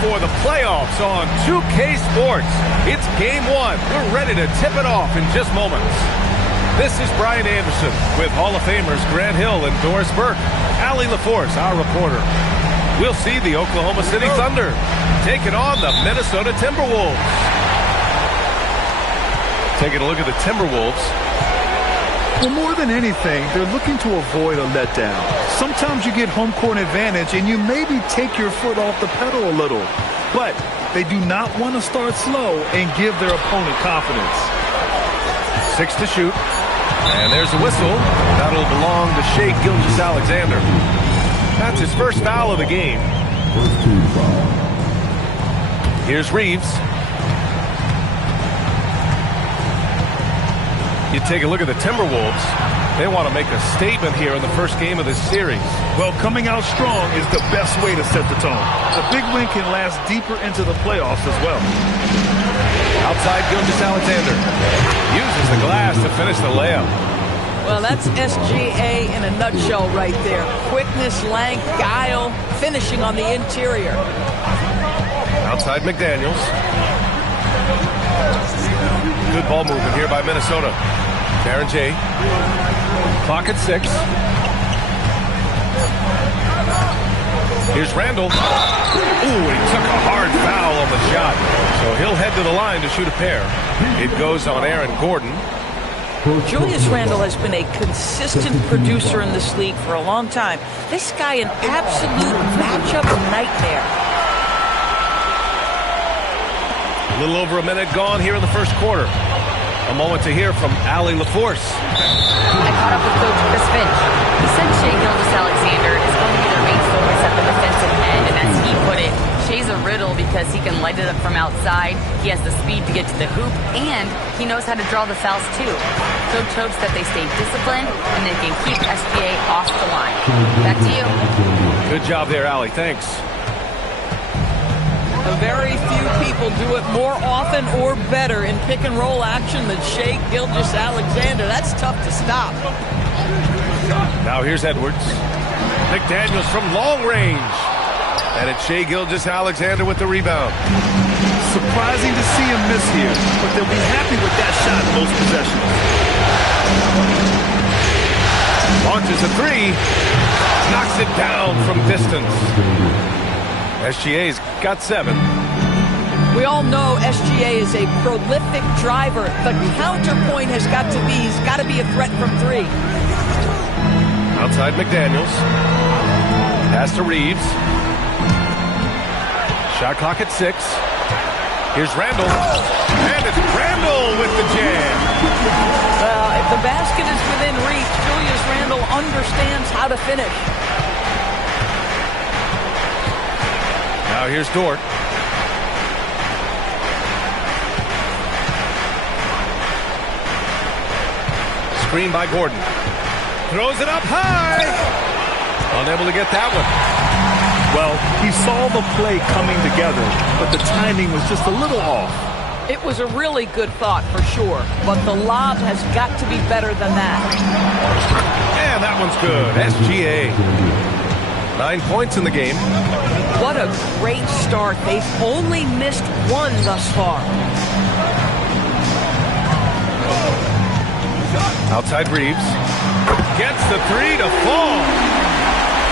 for the playoffs on 2K Sports. It's game one. We're ready to tip it off in just moments. This is Brian Anderson with Hall of Famers Grant Hill and Doris Burke. Allie LaForce, our reporter. We'll see the Oklahoma City Thunder taking on the Minnesota Timberwolves. Taking a look at the Timberwolves. Well, more than anything, they're looking to avoid a letdown. Sometimes you get home court advantage and you maybe take your foot off the pedal a little. But they do not want to start slow and give their opponent confidence. 6 to shoot. And there's a whistle. That'll belong to Shai Gilgeous-Alexander. That's his first foul of the game. Here's Reeves. You take a look at the Timberwolves. They want to make a statement here in the first game of this series. Well, coming out strong is the best way to set the tone. The big win can last deeper into the playoffs as well. Outside, Gilgeous-Alexander uses the glass to finish the layup. Well, that's SGA in a nutshell right there. Quickness, length, guile, finishing on the interior. Outside McDaniels. Good ball movement here by Minnesota. Baron J. Clock at 6. Here's Randall. Ooh, he took a hard foul on the shot. So he'll head to the line to shoot a pair. It goes on Aaron Gordon. Julius Randle has been a consistent producer in this league for a long time. This guy, an absolute matchup nightmare. A little over a minute gone here in the first quarter. A moment to hear from Allie LaForce. I caught up with Coach Chris Finch. He said Shai Gilgeous-Alexander is going to be their main focus at the defensive end, and as he put it, Shai's a riddle because he can light it up from outside, he has the speed to get to the hoop, and he knows how to draw the fouls too. Coach hopes that they stay disciplined and they can keep SGA off the line. Back to you. Good job there, Allie. Thanks. Very few people do it more often or better in pick-and-roll action than Shai Gilgeous-Alexander. That's tough to stop. Now here's Edwards. McDaniels from long range. And it's Shai Gilgeous-Alexander with the rebound. Surprising to see him miss here, but they'll be happy with that shot in most possessions. Launches a 3. Knocks it down from distance. SGA's got 7. We all know SGA is a prolific driver. The counterpoint has got to be, he's got to be a threat from 3. Outside McDaniels. Pass to Reeves. Shot clock at 6. Here's Randall. And it's Randall with the jam. Well, if the basket is within reach, Julius Randle understands how to finish. Now here's Dort. Screen by Gordon. Throws it up high. Unable to get that one. Well, he saw the play coming together, but the timing was just a little off. It was a really good thought for sure, but the lob has got to be better than that. And that one's good. SGA. 9 points in the game. What a great start. They've only missed 1 thus far. Outside Reeves. Gets the 3 to fall.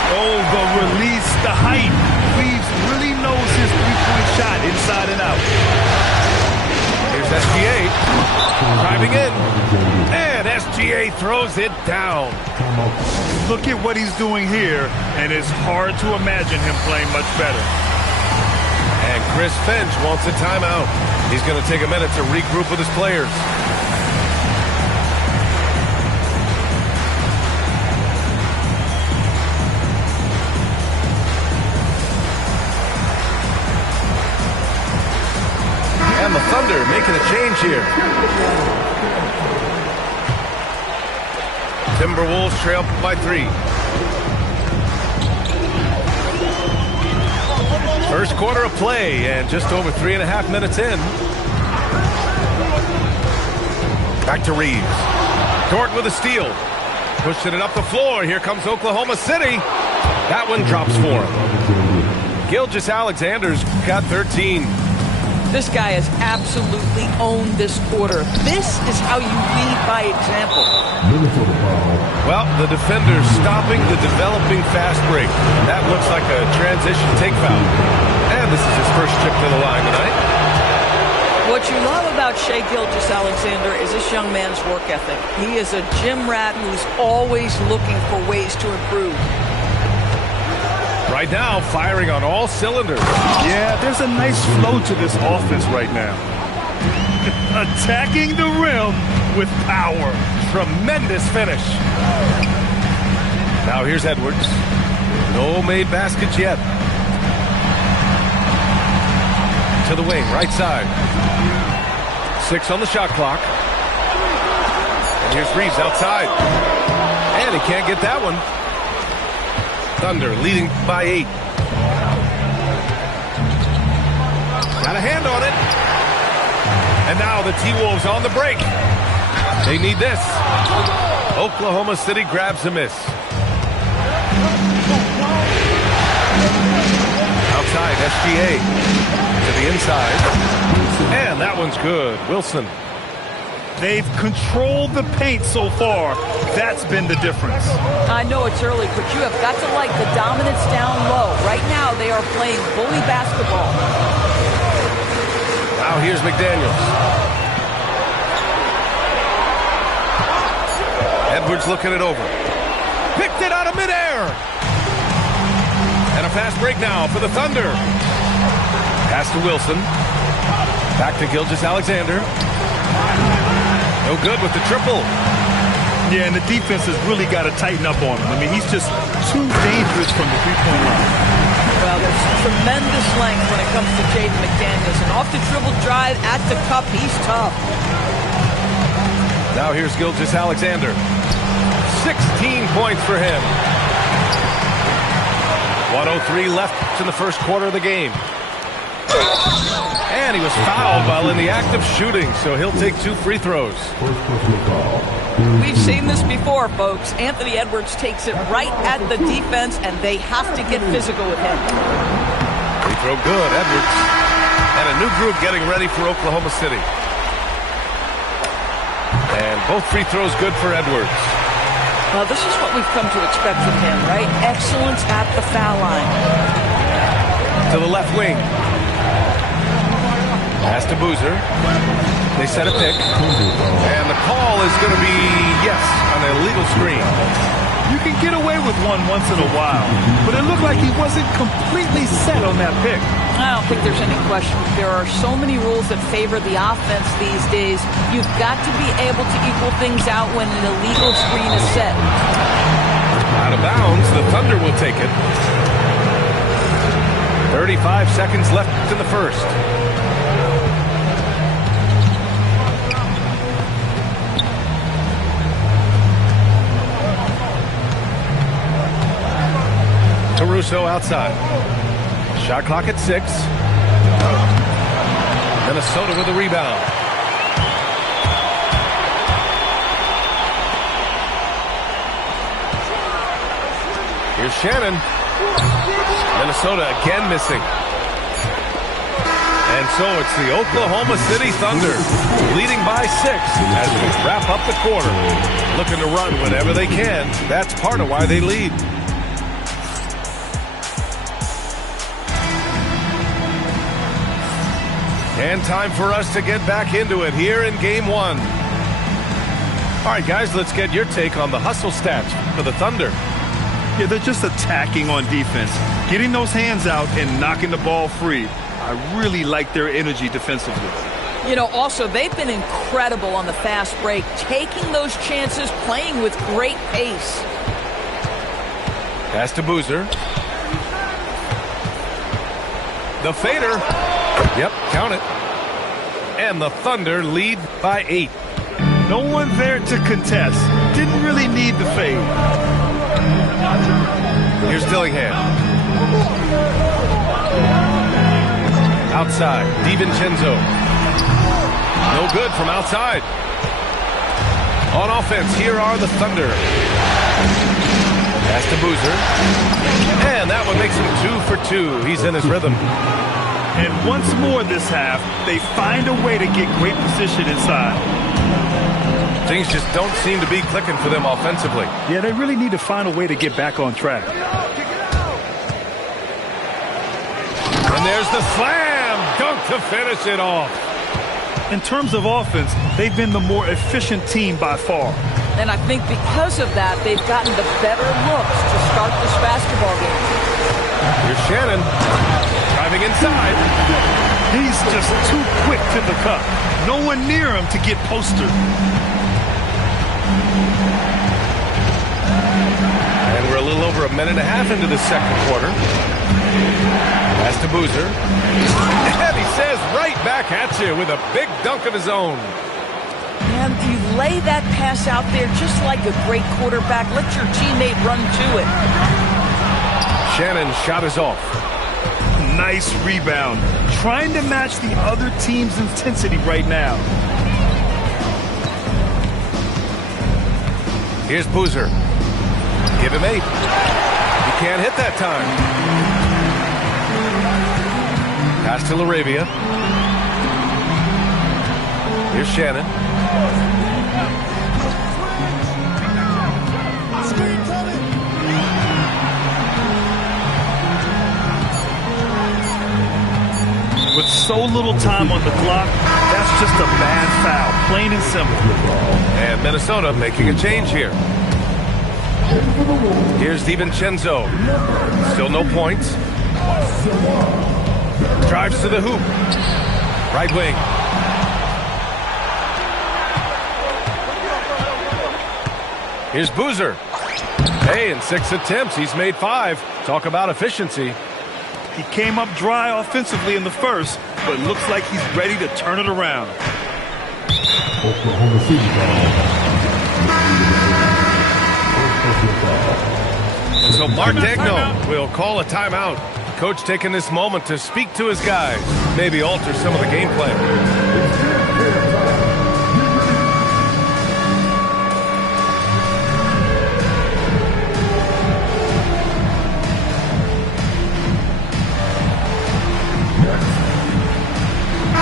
Oh, the release, the height. Reeves really knows his three-point shot inside and out. Here's SGA. Driving in. And SGA throws it down. Look at what he's doing here, and it's hard to imagine him playing much better. And Chris Finch wants a timeout. He's going to take a minute to regroup with his players. And the Thunder making a change here. Timberwolves trail by 3. First quarter of play and just over 3.5 minutes in. Back to Reeves. Dort with a steal. Pushing it up the floor. Here comes Oklahoma City. That one drops for him. Gilgeous Alexander's got 13. This guy has absolutely owned this quarter. This is how you lead by example. Well, the defender stopping the developing fast break. That looks like a transition take foul. And this is his first trip to the line tonight. What you love about Shai Gilgeous-Alexander is this young man's work ethic. He is a gym rat who's always looking for ways to improve. Right now, firing on all cylinders. Yeah, there's a nice flow to this offense right now. Attacking the rim with power. Tremendous finish. Now here's Edwards. No made baskets yet. To the wing, right side. 6 on the shot clock. And here's Reeves outside. And he can't get that one. Thunder leading by 8. Got a hand on it. And now the T-Wolves on the break. They need this. Oklahoma City grabs a miss. Outside, SGA. To the inside. And that one's good. Wilson. They've controlled the paint so far. That's been the difference. I know it's early, but you have got to like the dominance down low. Right now, they are playing bully basketball. Now here's McDaniels. Edwards looking it over. Picked it out of midair. And a fast break now for the Thunder. Pass to Wilson. Back to Gilgeous-Alexander. No good with the triple. Yeah, and the defense has really got to tighten up on him. I mean, he's just too dangerous from the three-point line. Well, there's tremendous length when it comes to Jaden McDaniels. And off the dribble drive at the cup, he's tough. Now here's Gilgeous-Alexander. 16 points for him. 1:03 left in the first quarter of the game. And he was fouled while in the act of shooting, so he'll take 2 free throws. We've seen this before, folks. Anthony Edwards takes it right at the defense, and they have to get physical with him. Free throw good, Edwards. And a new group getting ready for Oklahoma City. And both free throws good for Edwards. Well, this is what we've come to expect from him, right? Excellence at the foul line. To the left wing. Pass to Boozer. They set a pick. And the call is going to be, yes, an illegal screen. You can get away with one once in a while, but it looked like he wasn't completely set on that pick. I don't think there's any question. There are so many rules that favor the offense these days. You've got to be able to equal things out when an illegal screen is set. Out of bounds, the Thunder will take it. 35 seconds left in the first. Caruso outside. Shot clock at 6. Minnesota with a rebound. Here's Shannon. Minnesota again missing. And so it's the Oklahoma City Thunder leading by 6 as we wrap up the quarter. Looking to run whenever they can. That's part of why they lead. And time for us to get back into it here in Game 1. All right, guys, let's get your take on the hustle stats for the Thunder. Yeah, they're just attacking on defense, getting those hands out and knocking the ball free. I really like their energy defensively. You know, also, they've been incredible on the fast break, taking those chances, playing with great pace. Pass to Boozer. The fader. Yep, count it. And the Thunder lead by 8. No one there to contest. Didn't really need the fade. Here's Dillingham. Outside, DiVincenzo. No good from outside. On offense, here are the Thunder. Pass to Boozer. And that one makes him 2 for 2. He's in his rhythm. And once more this half, they find a way to get great position inside. Things just don't seem to be clicking for them offensively. Yeah, they really need to find a way to get back on track. And there's the slam dunk to finish it off. In terms of offense, they've been the more efficient team by far. And I think because of that, they've gotten the better looks to start this basketball game. Here's Shannon driving inside. He's just too quick to the cup. No one near him to get postered. And we're a little over a minute and a half into the second quarter. Pass to Boozer. And he says right back at you with a big dunk of his own. And you lay that pass out there just like a great quarterback. Let your teammate run to it. Shannon's shot is off. Nice rebound. Trying to match the other team's intensity right now. Here's Boozer. Give him 8. He can't hit that time. Pass to LaRavia. Here's Shannon. With so little time on the clock, that's just a bad foul, plain and simple. And Minnesota making a change here. Here's DiVincenzo. Still no points. Drives to the hoop. Right wing. Here's Boozer. Hey, in 6 attempts, he's made 5. Talk about efficiency. He came up dry offensively in the first, but looks like he's ready to turn it around. Oklahoma City And so Mark Degno will call a timeout. Coach taking this moment to speak to his guys, maybe alter some of the game plan.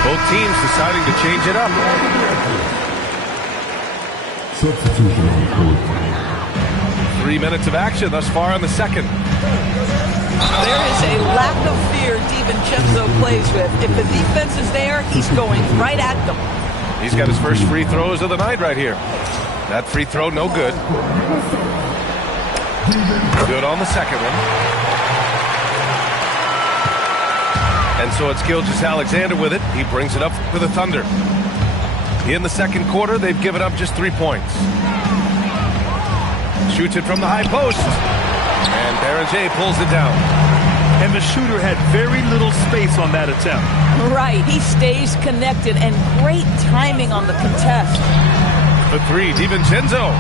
Both teams deciding to change it up. Substitution on the court. 3 minutes of action thus far in the second. There is a lack of fear DiVincenzo plays with. If the defense is there, he's going right at them. He's got his first free throws of the night right here. That free throw, no good. Good on the second one. And so it's Gilgeous-Alexander with it. He brings it up for the Thunder. In the second quarter, they've given up just 3 points. Shoots it from the high post. And Barringer pulls it down. And the shooter had very little space on that attempt. Right, he stays connected, and great timing on the contest. The 3, DiVincenzo.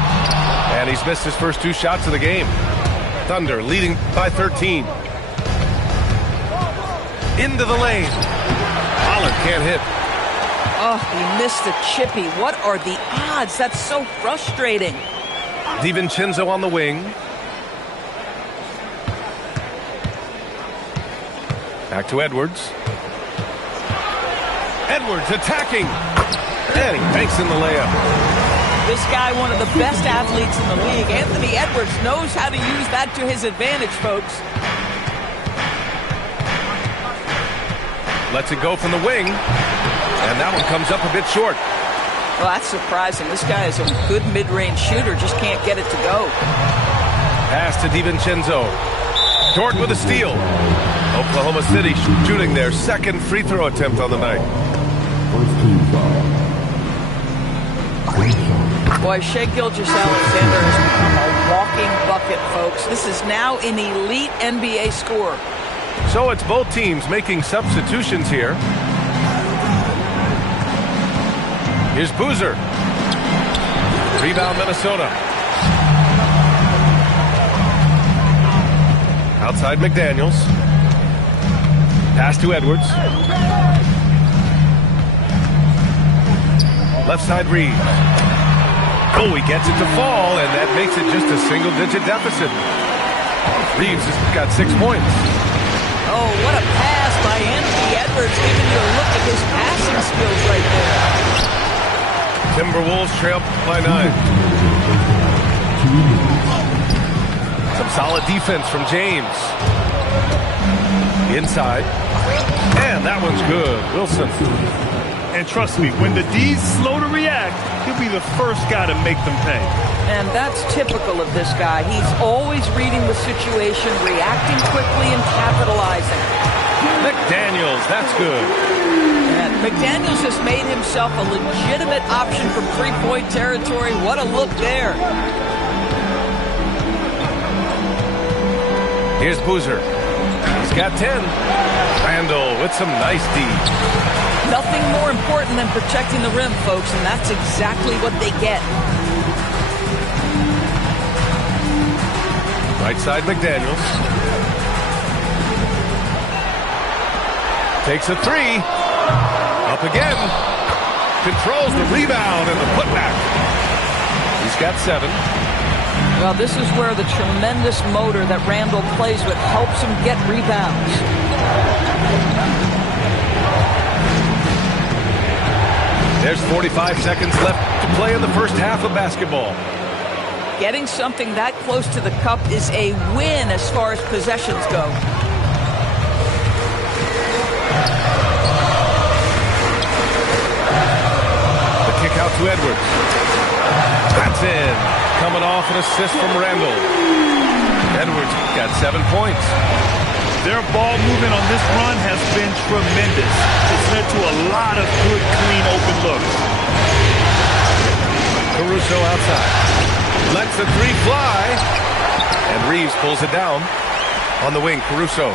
And he's missed his first 2 shots of the game. Thunder leading by 13. Into the lane. Pollard can't hit. Oh, he missed the chippy. What are the odds? That's so frustrating. DiVincenzo on the wing. Back to Edwards. Edwards attacking. And he banks in the layup. This guy, one of the best athletes in the league. Anthony Edwards knows how to use that to his advantage, folks. Lets it go from the wing. And that one comes up a bit short. Well, that's surprising. This guy is a good mid-range shooter, just can't get it to go. Pass to DiVincenzo. Jordan with a steal. Oklahoma City shooting their second free throw attempt on the night. First team foul. Boy, Shai Gilgeous-Alexander has become a walking bucket, folks. This is now an elite NBA scorer. So it's both teams making substitutions here. Here's Boozer. Rebound Minnesota. Outside McDaniels. Pass to Edwards. Left side Reeves. Oh, he gets it to fall, and that makes it just a single-digit deficit. Reeves has got 6 points. Oh, what a pass by Anthony Edwards, giving you a look at his passing skills right there. Timberwolves trail by 9. Some solid defense from James. Inside. And that one's good. Wilson. And trust me, when the D's slow to react, he'll be the first guy to make them pay. And that's typical of this guy. He's always reading the situation, reacting quickly, and capitalizing. McDaniels, that's good. And McDaniels has made himself a legitimate option from three-point territory. What a look there. Here's Boozer. He's got 10. Randall with some nice D. Nothing more important than protecting the rim, folks, and that's exactly what they get. Right side, McDaniels. Takes a 3. Up again. Controls the rebound and the putback. He's got 7. Well, this is where the tremendous motor that Randall plays with helps him get rebounds. There's 45 seconds left to play in the first half of basketball. Getting something that close to the cup is a win as far as possessions go. The kick out to Edwards. That's in. Coming off an assist from Randall. Edwards got 7 points. Their ball movement on this run has been tremendous. It's led to a lot of good, clean, open looks. Caruso outside. Lets the 3 fly. And Reeves pulls it down. On the wing, Caruso.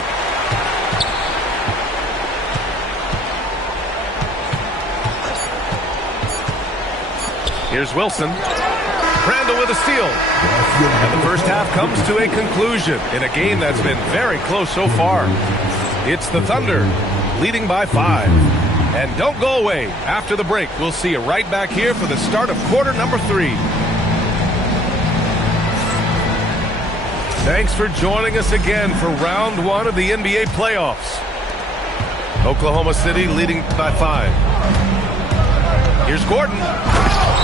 Here's Wilson. Randall with a steal. And the first half comes to a conclusion in a game that's been very close so far. It's the Thunder leading by 5. And don't go away. After the break, we'll see you right back here for the start of quarter number 3. Thanks for joining us again for round 1 of the NBA playoffs. Oklahoma City leading by 5. Here's Gordon.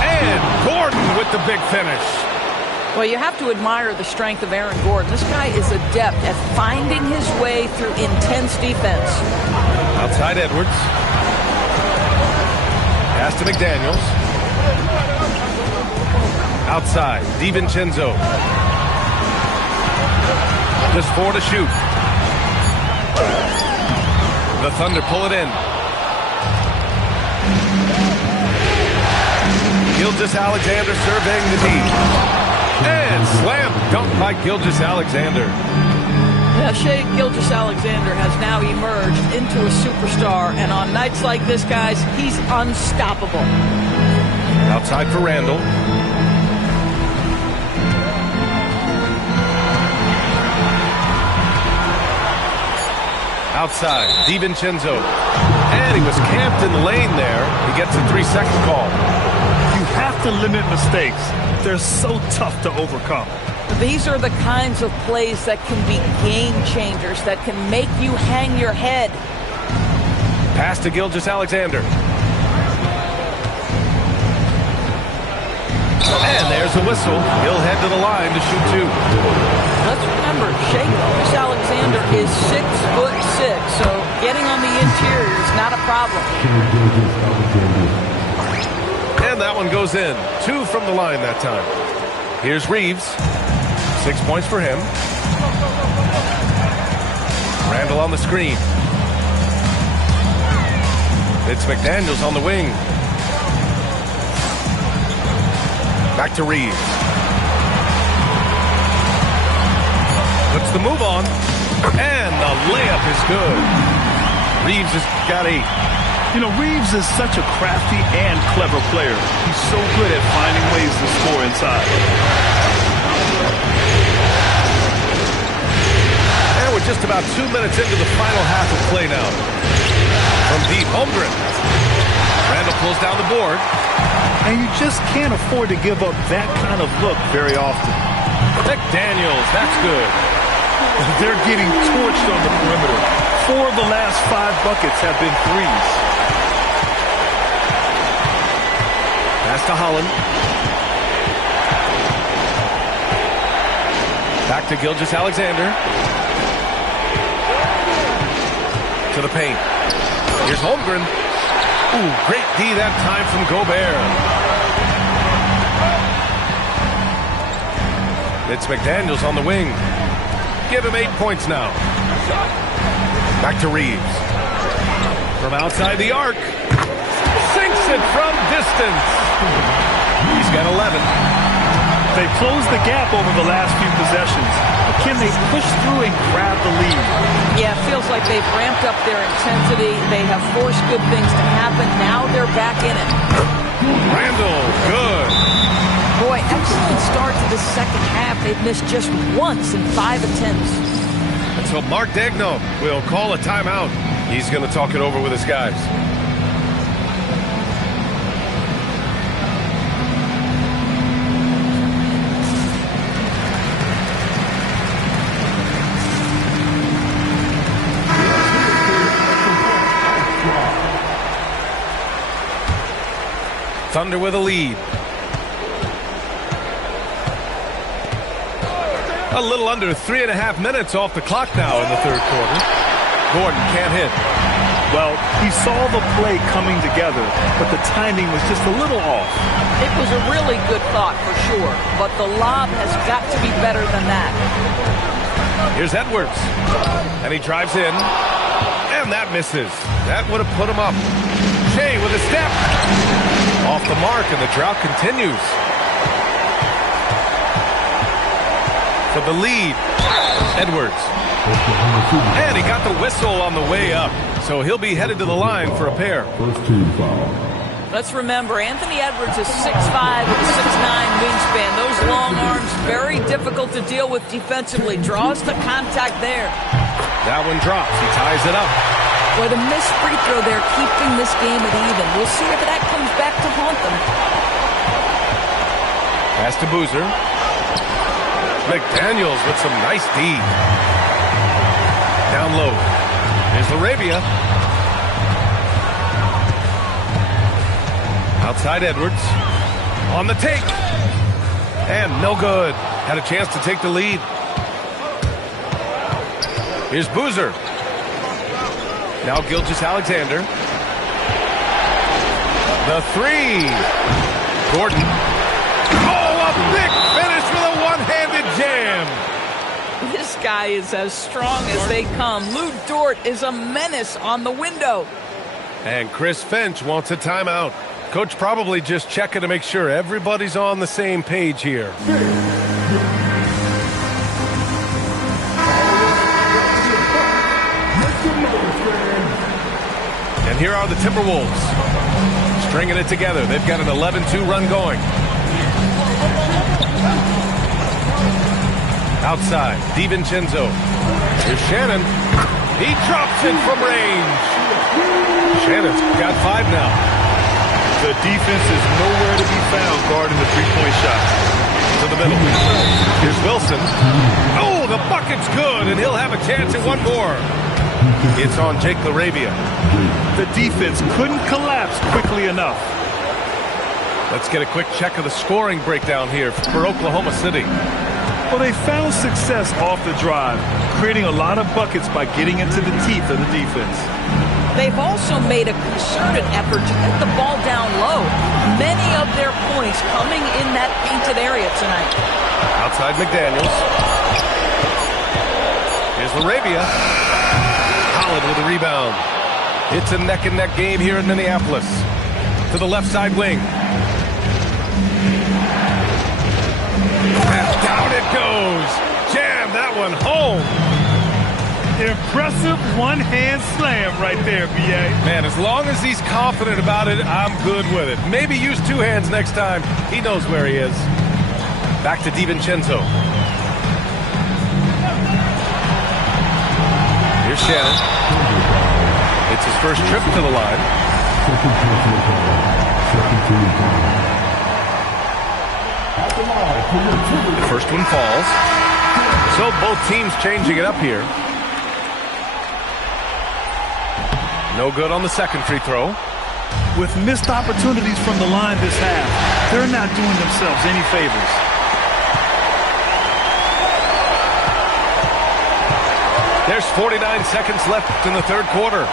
And Gordon with the big finish. Well, you have to admire the strength of Aaron Gordon. This guy is adept at finding his way through intense defense. Outside Edwards. Pass to McDaniels. Outside, DiVincenzo. Just 4 to shoot. The Thunder pull it in. Gilgeous-Alexander surveying the D. And slam dunk by Gilgeous-Alexander. Yeah, Shai Gilgeous-Alexander has now emerged into a superstar, and on nights like this, guys, he's unstoppable. Outside for Randall. Outside, DiVincenzo. And he was camped in the lane there. He gets a 3-second call. You have to limit mistakes. They're so tough to overcome. These are the kinds of plays that can be game changers, that can make you hang your head. Pass to Gilgeous-Alexander. And there's a whistle. He'll head to the line to shoot 2. Let's remember, Shai Gilgeous-Alexander is 6'6", so getting on the interior is not a problem. And that one goes in. 2 from the line that time. Here's Reeves. 6 points for him. Randall on the screen. It's McDaniels on the wing. Back to Reeves. Puts the move on. And the layup is good. Reeves has got 8. You know, Reeves is such a crafty and clever player. He's so good at finding ways to score inside. And we're just about 2 minutes into the final half of play now. From deep, Holmgren. Randall pulls down the board. And you just can't afford to give up that kind of look very often. McDaniels, that's good. They're getting torched on the perimeter. 4 of the last 5 buckets have been threes. Pass to Holland. Back to Gilgeous-Alexander. To the paint. Here's Holmgren. Ooh, great D that time from Gobert. It's McDaniels on the wing. Give him 8 points now. Back to Reeves. From outside the arc. Sinks it from distance. He's got 11. They've closed the gap over the last few possessions. But can they push through and grab the lead? Yeah, it feels like they've ramped up their intensity. They have forced good things to happen. Now they're back in it. Randall, good. Boy, excellent start to the second half. They've missed just once in 5 attempts. And so Mark Daigneault will call a timeout. He's going to talk it over with his guys. Thunder with a lead. A little under 3.5 minutes off the clock now in the third quarter. Gordon can't hit. Well, he saw the play coming together, but the timing was just a little off. It was a really good thought for sure, but the lob has got to be better than that. Here's Edwards. And he drives in. And that misses. That would have put him up. Shea with a step. Off the mark, and the drought continues. For the lead, Edwards. And he got the whistle on the way up. So he'll be headed to the line for a pair. First team foul. Let's remember, Anthony Edwards is 6'5" with a 6'9" wingspan. Those long arms, very difficult to deal with defensively. Draws the contact there. That one drops. He ties it up. Boy, the missed free throw there, keeping this game at even. We'll see if that comes back to haunt them. Pass to Boozer. McDaniels with some nice D. Down low. Here's Larabia. Outside Edwards. On the take. And no good. Had a chance to take the lead. Here's Boozer. Now Gilgeous-Alexander. The three. Gordon. Oh, a big finish with a one-handed jam. This guy is as strong as they come. Lou Dort is a menace on the window. And Chris Finch wants a timeout. Coach probably just checking to make sure everybody's on the same page here. And here are the Timberwolves. Stringing it together. They've got an 11-2 run going. Outside, DiVincenzo. Here's Shannon. He drops it from range. Shannon's got 5 now. The defense is nowhere to be found guarding the three-point shot. To the middle. Here's Wilson. Oh, the bucket's good, and he'll have a chance at one more. It's on Jake Larabia. The defense couldn't collapse quickly enough. Let's get a quick check of the scoring breakdown here for Oklahoma City. Well, they found success off the drive, creating a lot of buckets by getting into the teeth of the defense. They've also made a concerted effort to get the ball down low. Many of their points coming in that painted area tonight. Outside McDaniels. Here's Larabia. Holland with a rebound. It's a neck-and-neck game here in Minneapolis. To the left side wing. And down it goes. Jam that one home. Impressive one-hand slam right there, B.A. Man, as long as he's confident about it, I'm good with it. Maybe use 2 hands next time. He knows where he is. Back to DiVincenzo. Here's Shannon. It's his first trip to the line. The first one falls. So both teams changing it up here. No good on the second free throw. With missed opportunities from the line this half, they're not doing themselves any favors. There's 49 seconds left in the third quarter.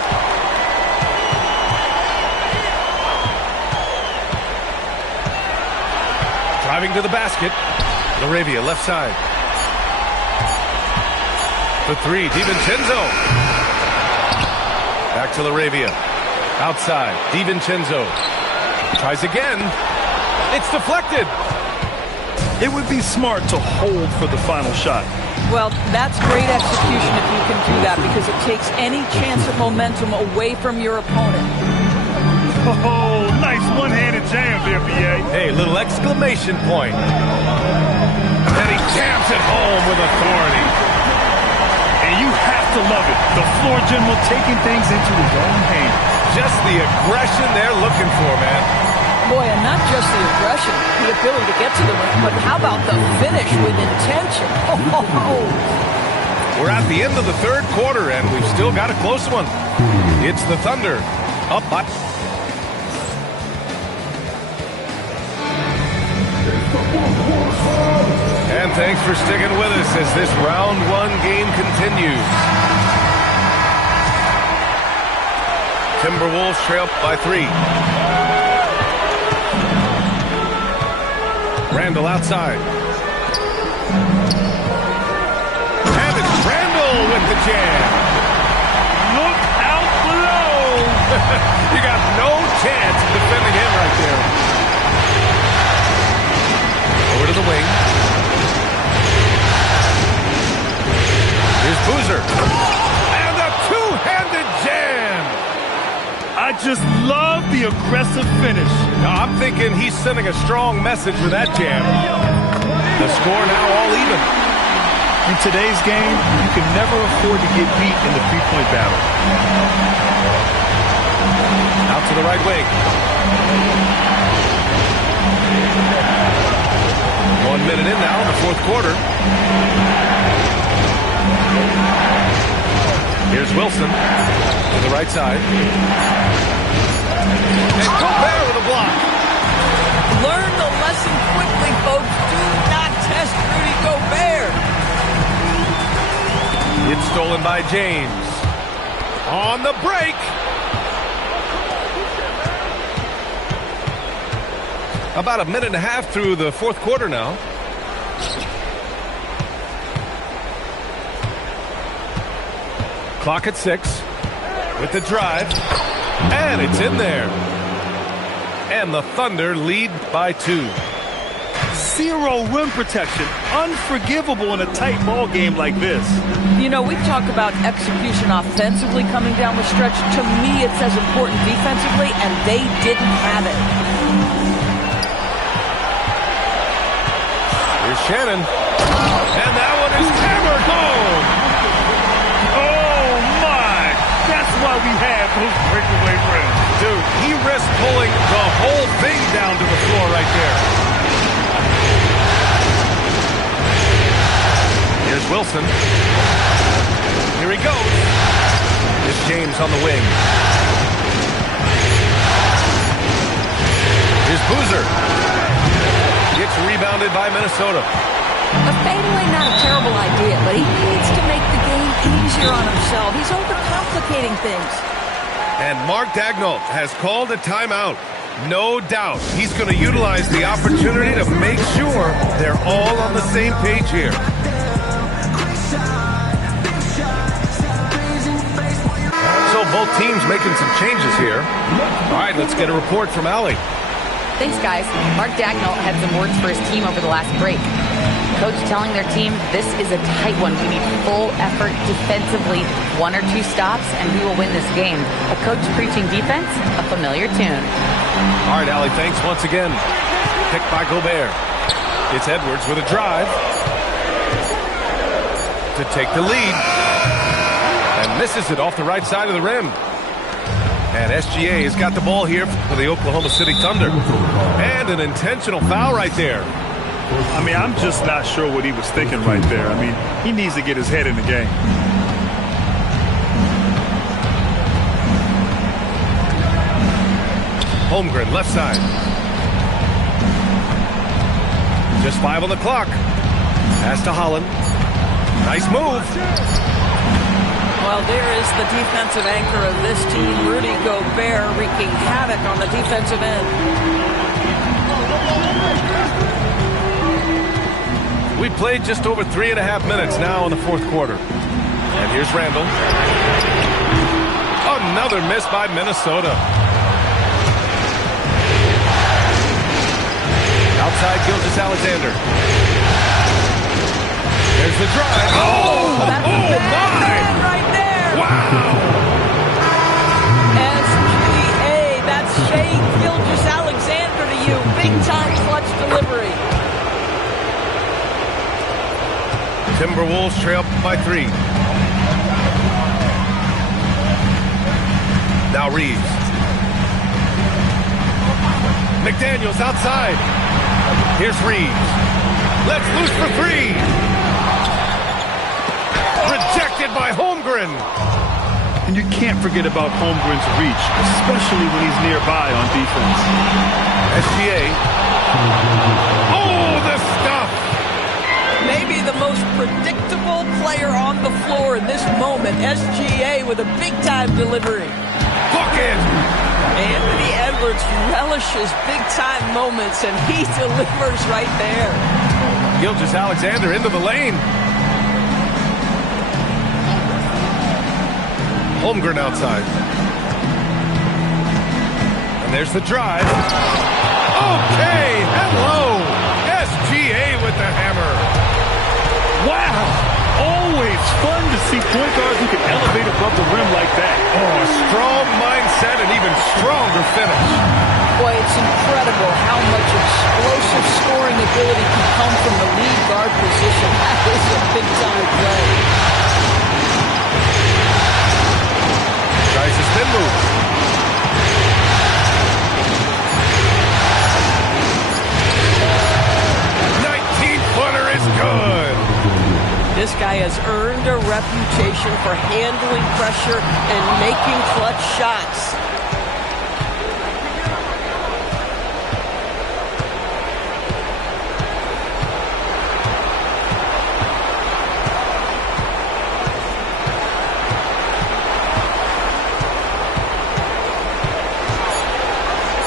Driving to the basket. Laravia left side. The three, DiVincenzo. Back to Laravia. Outside, DiVincenzo. Tries again. It's deflected. It would be smart to hold for the final shot. Well, that's great execution if you can do that, because it takes any chance of momentum away from your opponent. Oh, nice one-handed jam there, B.A. Hey, little exclamation point. And he jams it home with authority. And you have to love it. The floor general taking things into his own hands. Just the aggression they're looking for, man. Boy, and not just the aggression, the ability to get to the rim, but how about the finish with intention? We're at the end of the third quarter, and we've still got a close one. It's the Thunder up by... And thanks for sticking with us as this round one game continues. Timberwolves trail by 3. Randall outside. And it's Randall with the jam. Look out below. You got no chance of defending him right there. Over to the wing. Here's Boozer. And a two-handed jam. I just love the aggressive finish. Now, I'm thinking he's sending a strong message with that jam. The score now all even. In today's game, you can never afford to get beat in the three-point battle. Out to the right wing. 1 minute in now in the fourth quarter. Here's Wilson to the right side. And Gobert with a block. Learn the lesson quickly, folks. Do not test Rudy Gobert. It's stolen by James. On the break. About a minute and a half through the fourth quarter now. Clock at 6 with the drive, and it's in there. And the Thunder lead by 2. Zero rim protection. Unforgivable in a tight ball game like this. You know, we've talked about execution offensively coming down the stretch. To me, it's as important defensively, and they didn't have it. Here's Shannon. And that one is hammered home. That's why we have those breakaway rims. Dude, he risked pulling the whole thing down to the floor right there. Here's Wilson. Here he goes. It's James on the wing. Here's Boozer. Gets rebounded by Minnesota. A fadeaway, not a terrible idea, but he needs to make the game easier on himself. He's overcomplicating things. And Mark Daigneault has called a timeout. No doubt he's going to utilize the opportunity to make sure they're all on the same page here. So both teams making some changes here. All right, let's get a report from Allie. Thanks, guys. Mark Daigneault had some words for his team over the last break. Coach telling their team, this is a tight one. We need full effort defensively, 1 or 2 stops, and we will win this game. A coach preaching defense, a familiar tune. All right, Allie, thanks once again. Picked by Gobert. It's Edwards with a drive to take the lead. And misses it off the right side of the rim. And SGA has got the ball here for the Oklahoma City Thunder. And an intentional foul right there. I mean, I'm just not sure what he was thinking right there. I mean, he needs to get his head in the game. Holmgren, left side. Just 5 on the clock. Pass to Holland. Nice move. Well, there is the defensive anchor of this team, Rudy Gobert, wreaking havoc on the defensive end. We played just over 3.5 minutes now in the fourth quarter. And here's Randall. Another miss by Minnesota. Outside Gilgeous-Alexander. There's the drive. Oh, that's a bad man right there. Wow. SGA, that's Shea Gilgeous-Alexander to you. Big-time clutch delivery. Timberwolves trail by 3. Now Reeves. McDaniels outside. Here's Reeves. Let's loose for 3. Rejected by Holmgren. And you can't forget about Holmgren's reach, especially when he's nearby on defense. SGA. Oh, the stuff. Maybe the most predictable player on the floor in this moment. SGA with a big-time delivery. Hook it. Anthony Edwards relishes big-time moments, and he delivers right there. Gilgeous-Alexander into the lane. Holmgren outside. And there's the drive. Okay, hello. SGA with the hammer. Wow! Always fun to see point guards who can elevate above the rim like that. Oh, a strong mindset and even stronger finish. Boy, it's incredible how much explosive scoring ability can come from the lead guard position. That is a big-time play. Tries to spin move. Is good. This guy has earned a reputation for handling pressure and making clutch shots.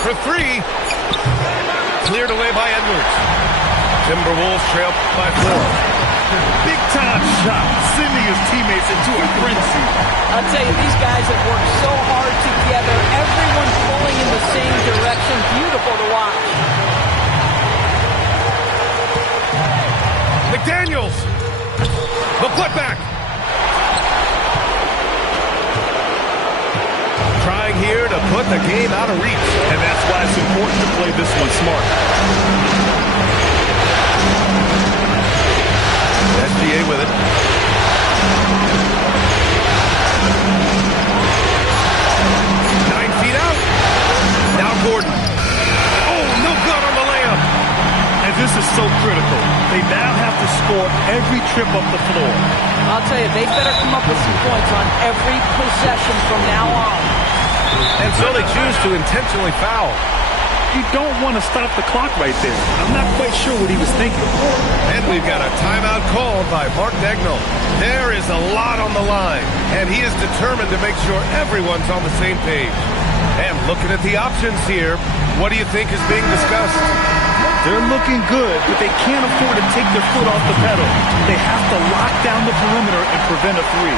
For 3. Cleared away by Edwards. Timberwolves trail by 4. Big-time shot, sending his teammates into a frenzy. I'll tell you, these guys have worked so hard together. Everyone pulling in the same direction. Beautiful to watch. McDaniels. The putback. Trying here to put the game out of reach. And that's why it's important to play this one smart. SGA with it. 9 feet out. Now Gordon. Oh, no good on the layup. And this is so critical. They now have to score every trip up the floor. I'll tell you, they better come up with some points on every possession from now on. And so they choose to intentionally foul. You don't want to stop the clock right there. I'm not quite sure what he was thinking. And we've got a timeout called by Mark Dagnall. There is a lot on the line, and he is determined to make sure everyone's on the same page. And looking at the options here, what do you think is being discussed? They're looking good, but they can't afford to take their foot off the pedal. They have to lock down the perimeter and prevent a 3.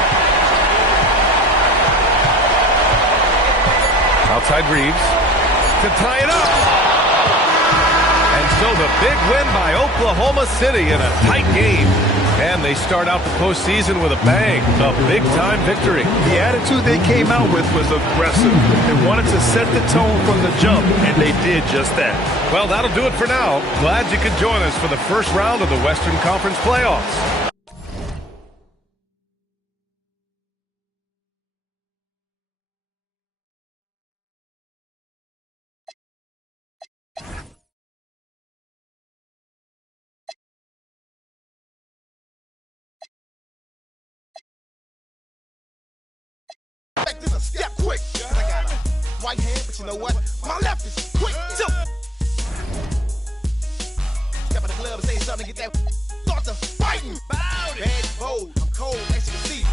Outside Reeves to tie it up. And so the big win by Oklahoma City in a tight game. And they start out the postseason with a bang, a big-time victory. The attitude they came out with was aggressive. They wanted to set the tone from the jump, and they did just that. Well, that'll do it for now. Glad you could join us for the first round of the Western Conference playoffs. gotta step quick. Cause I got a right hand, but you know what? My left is quick too. Step in the club and say something, get that thoughts of fighting. Bad, bold, I'm cold, as you can see.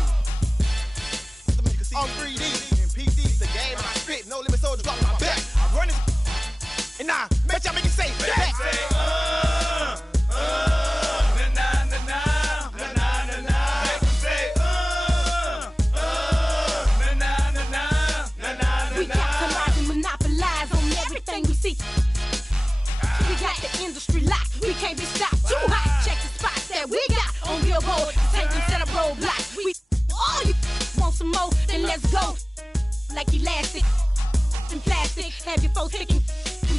On 3D and PD, the game I spit, no limit soldiers drop my back. I run this and now, make y'all make it say that. We capitalize and monopolize on everything we see. We got the industry locked, we can't be stopped. Too hot, check the spots that we got on Billboard. Take them set up roadblocks. We all you want some more, then let's go. Like elastic and plastic, have your folks thinking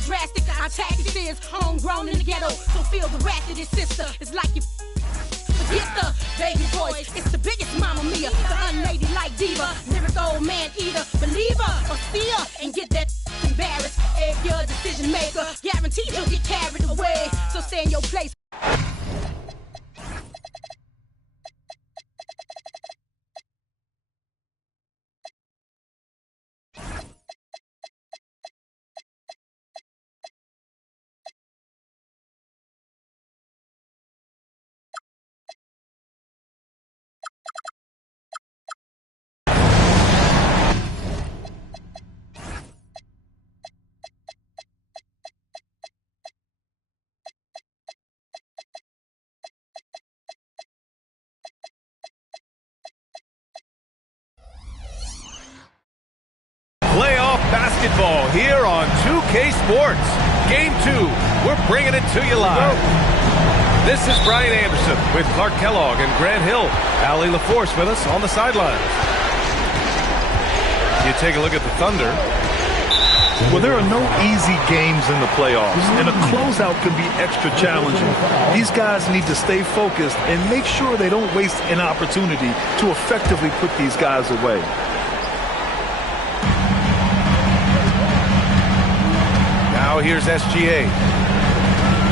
drastic. Our tactics is homegrown in the ghetto, so feel the wrath of this sister. It's like you forget the baby voice. It's the biggest Mamma Mia, the unladylike diva, lyrical man eater, believer or seer, and get that embarrassed. If you're a decision maker, guaranteed you'll get carried away. So stay in your place. Playoff basketball here on 2K Sports. Game 2, we're bringing it to you live. This is Brian Anderson with Clark Kellogg and Grant Hill. Allie LaForce with us on the sidelines. You take a look at the Thunder. Well, there are no easy games in the playoffs, and a closeout can be extra challenging. These guys need to stay focused and make sure they don't waste an opportunity to effectively put these guys away. Now here's SGA.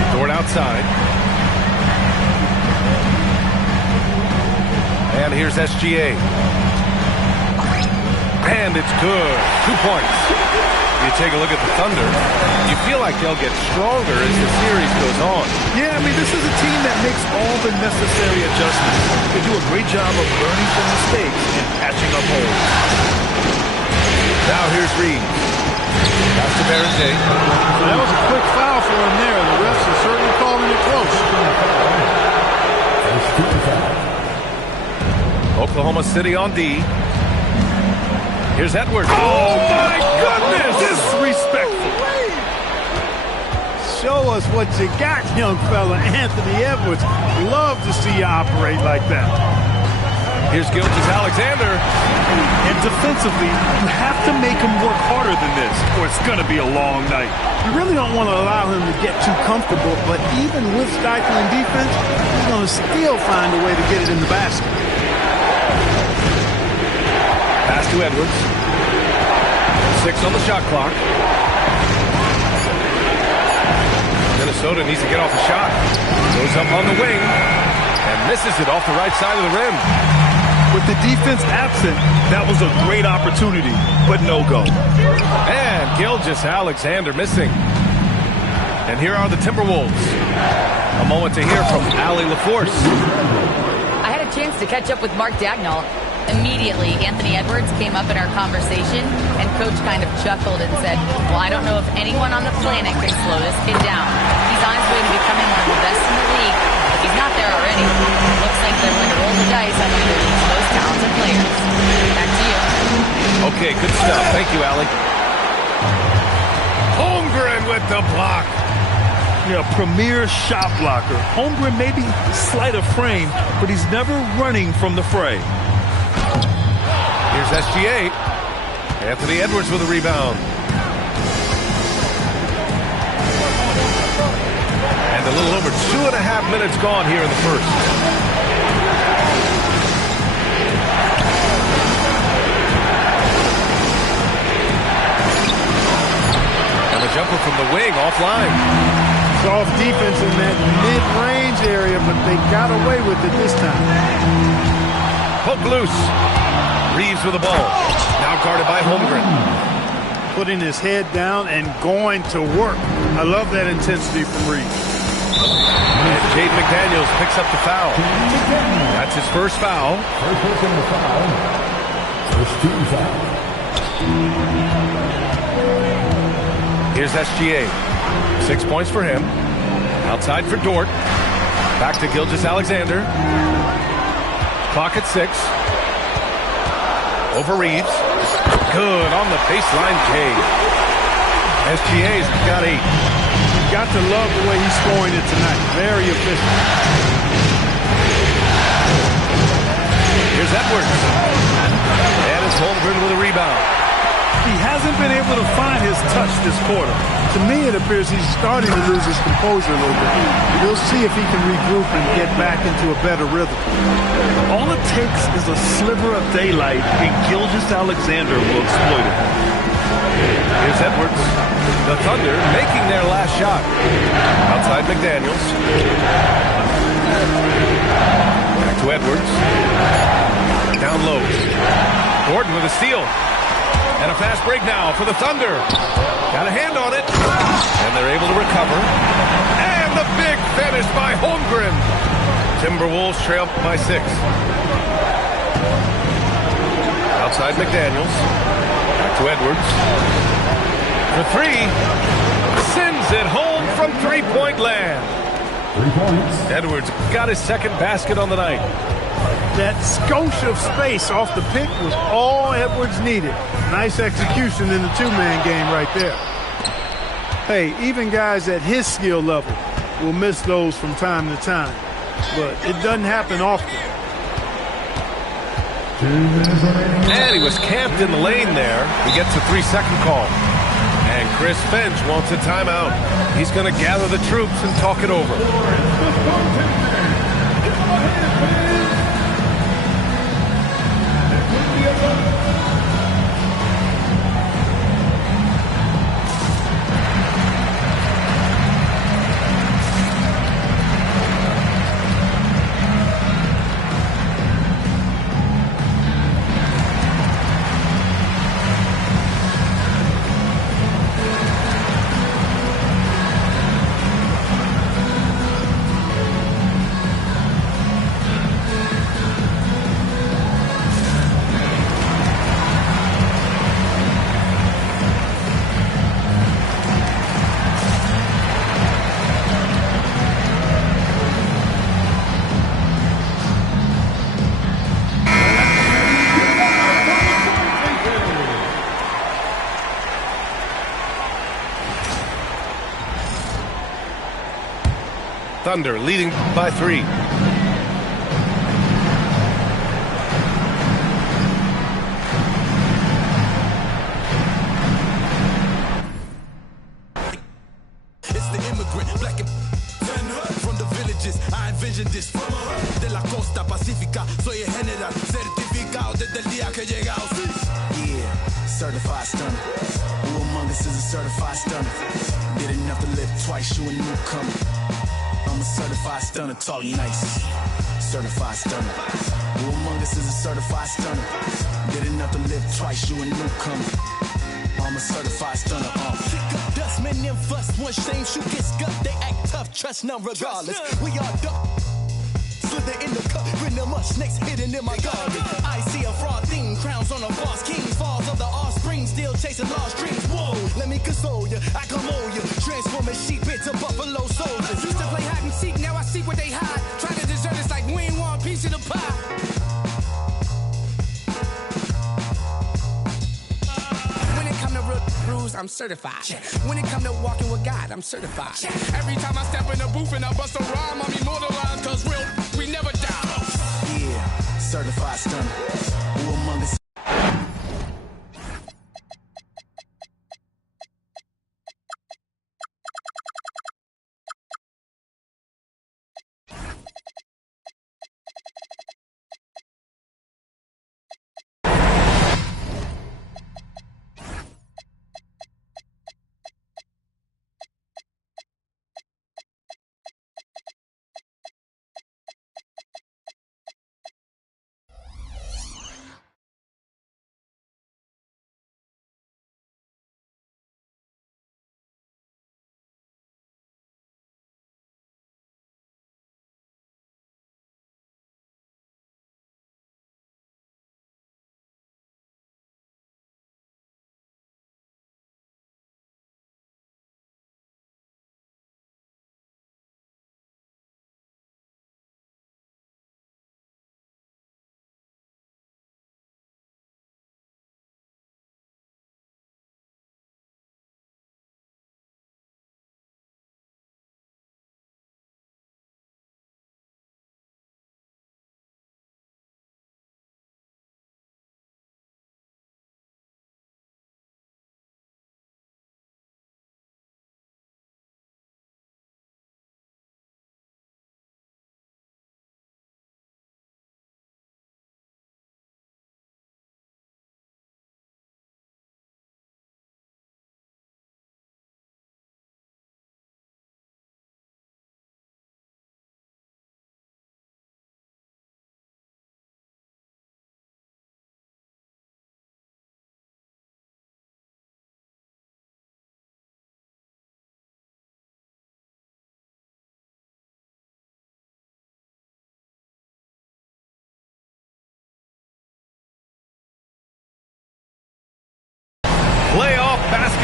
Throw it outside. And here's SGA. And it's good. 2 points. You take a look at the Thunder, you feel like they'll get stronger as the series goes on. Yeah, I mean, this is a team that makes all the necessary adjustments. They do a great job of learning from mistakes and patching up holes. Now here's Reeves. Pass to Berente. So that was a quick foul for him there. The refs are certainly calling it close. Oklahoma City on D. Here's Edwards. Oh, my goodness! Disrespectful. Show us what you got, young fella. Anthony Edwards. Love to see you operate like that. Here's Gilgeous-Alexander. And defensively, you have to make him work harder than this, or it's going to be a long night. You really don't want to allow him to get too comfortable, but even with stifling defense, he's going to still find a way to get it in the basket. Pass to Edwards. 6 on the shot clock. Minnesota needs to get off a shot. Goes up on the wing and misses it off the right side of the rim. With the defense absent, that was a great opportunity, but no go. And Gilgeous-Alexander missing. And here are the Timberwolves. A moment to hear from Allie LaForce. I had a chance to catch up with Mark Dagnall. Immediately, Anthony Edwards came up in our conversation, and Coach kind of chuckled and said, well, I don't know if anyone on the planet can slow this kid down. He's on his way to becoming one of the best in the league. If he's not there already, looks like they're going to roll the dice on one of the league's most talented players. Back to you. Okay, good stuff. Thank you, Allie. Holmgren with the block. Yeah, premier shot blocker. Holmgren may be slight of frame, but he's never running from the fray. Here's SGA. Anthony Edwards with a rebound. And a little over 2.5 minutes gone here in the first. And the jumper from the wing offline. Soft defense in that mid-range area, but they got away with it this time. Poke loose. Reeves with the ball. Now guarded by Holmgren. Putting his head down and going to work. I love that intensity from Reed. And Jaden McDaniels picks up the foul. That's his first foul. First personal foul. First team foul. Here's SGA. 6 points for him. Outside for Dort. Back to Gilgeous-Alexander. Clock at 6. Over Reeves. Good on the baseline K. SGA's got 8. Got to love the way he's scoring it tonight. Very efficient. Here's Edwards. And it's Holmgren with a rebound. He hasn't been able to find his touch this quarter. To me, it appears he's starting to lose his composure a little bit. We'll see if he can regroup and get back into a better rhythm. All it takes is a sliver of daylight, and Gilgeous-Alexander will exploit it. Here's Edwards. The Thunder making their last shot. Outside McDaniels. Back to Edwards. Down low. Gordon with a steal. And a fast break now for the Thunder. Got a hand on it. And they're able to recover. And the big finish by Holmgren. Timberwolves trail by 6. Outside McDaniels. Back to Edwards. For 3. Sends it home from three-point land. 3 points. Edwards got his second basket on the night. That skosh of space off the pick was all Edwards needed. Nice execution in the two-man game right there. Hey, even guys at his skill level will miss those from time to time, but it doesn't happen often. 2 minutes remaining. And he was camped in the lane there. He gets a 3-second call. And Chris Finch wants a timeout. He's going to gather the troops and talk it over. Thunder leading by 3. It's the immigrant, black and from the villages. I envisioned this. De la costa pacífica, soy el general, certificado desde el día que he llegado. Yeah, certified stunner. Who among us is a certified stunner? Did enough to live twice, you a newcomer. I'm a certified stunner, talk nice. Certified stunner. Who among us is a certified stunner? Did enough to live twice, you a newcomer. I'm a certified stunner. Dust men them fuss, one shame, shoot get scuffed. They act tough, trust none regardless. We are dumb. Slither in the cup, rhythm up, snakes hidden in my garden. I see a fraud thing, crowns on a false king. Falls of the offspring, still chasing lost dreams. Whoa, let me console you, I come on you. Transforming sheep into buffalo soldiers. Used to play hide and seek, now I seek what they hide. Try to desert us like we ain't want a piece of the pie. When it come to real rules, I'm certified. When it come to walking with God, I'm certified. Every time I step in the booth and I bust a rhyme, I'm immortalized, cause real, we never die. Yeah, certified stunner. Who among us?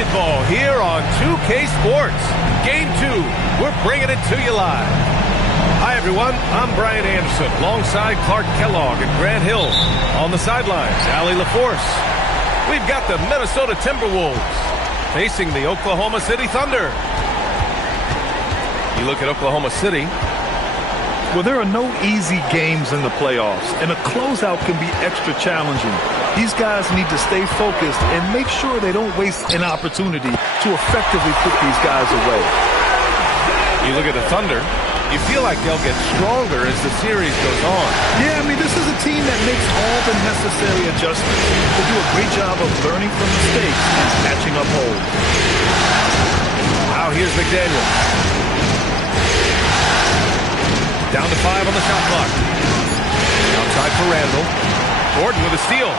basketball here on 2K Sports. Game 2, we're bringing it to you live. Hi, everyone. I'm Brian Anderson, alongside Clark Kellogg and Grant Hill. On the sidelines, Allie LaForce. We've got the Minnesota Timberwolves facing the Oklahoma City Thunder. You look at Oklahoma City. Well, there are no easy games in the playoffs, and a closeout can be extra challenging. These guys need to stay focused and make sure they don't waste an opportunity to effectively put these guys away. You look at the Thunder, you feel like they'll get stronger as the series goes on. Yeah, I mean, this is a team that makes all the necessary adjustments. They do a great job of learning from mistakes and catching up holds. Now here's McDaniel. Down to 5 on the shot clock. Outside for Randall. Gordon with a steal.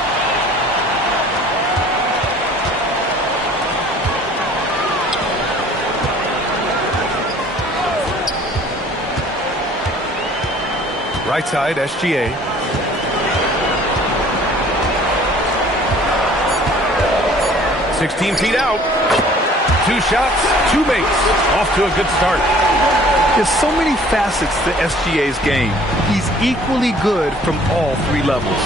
Right side, SGA. "16 feet out. 2 shots, 2 makes. Off to a good start." There's so many facets to SGA's game. He's equally good from all 3 levels.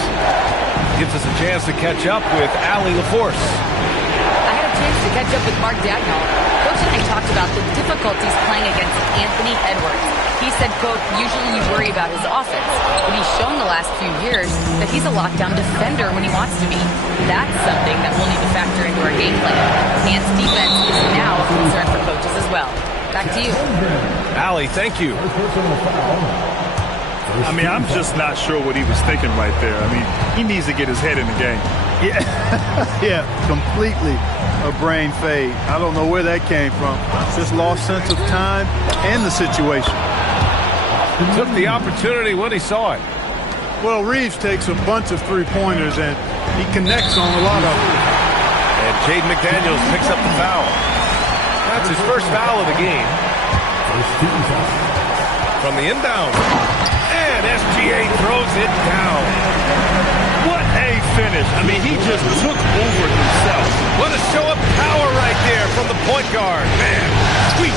Gives us a chance to catch up with Allie LaForce. I had a chance to catch up with Mark Dagnall. Coach and I talked about the difficulties playing against Anthony Edwards. He said, quote, usually you worry about his offense, but he's shown the last few years that he's a lockdown defender when he wants to be. That's something that we'll need to factor into our game plan. Man's defense is now a concern for coaches as well. Back to you. Allie, thank you. I mean, I'm just not sure what he was thinking right there. I mean, he needs to get his head in the game. Yeah, yeah, completely a brain fade. I don't know where that came from. Just lost sense of time and the situation. Took the opportunity when he saw it. Well, Reeves takes a bunch of three-pointers, and he connects on a lot of them. And Jaden McDaniels picks up the foul. That's his first foul of the game. From the inbound. And SGA throws it down. What a finish. I mean, he just took over himself. What a show of power right there from the point guard. Man, sweet.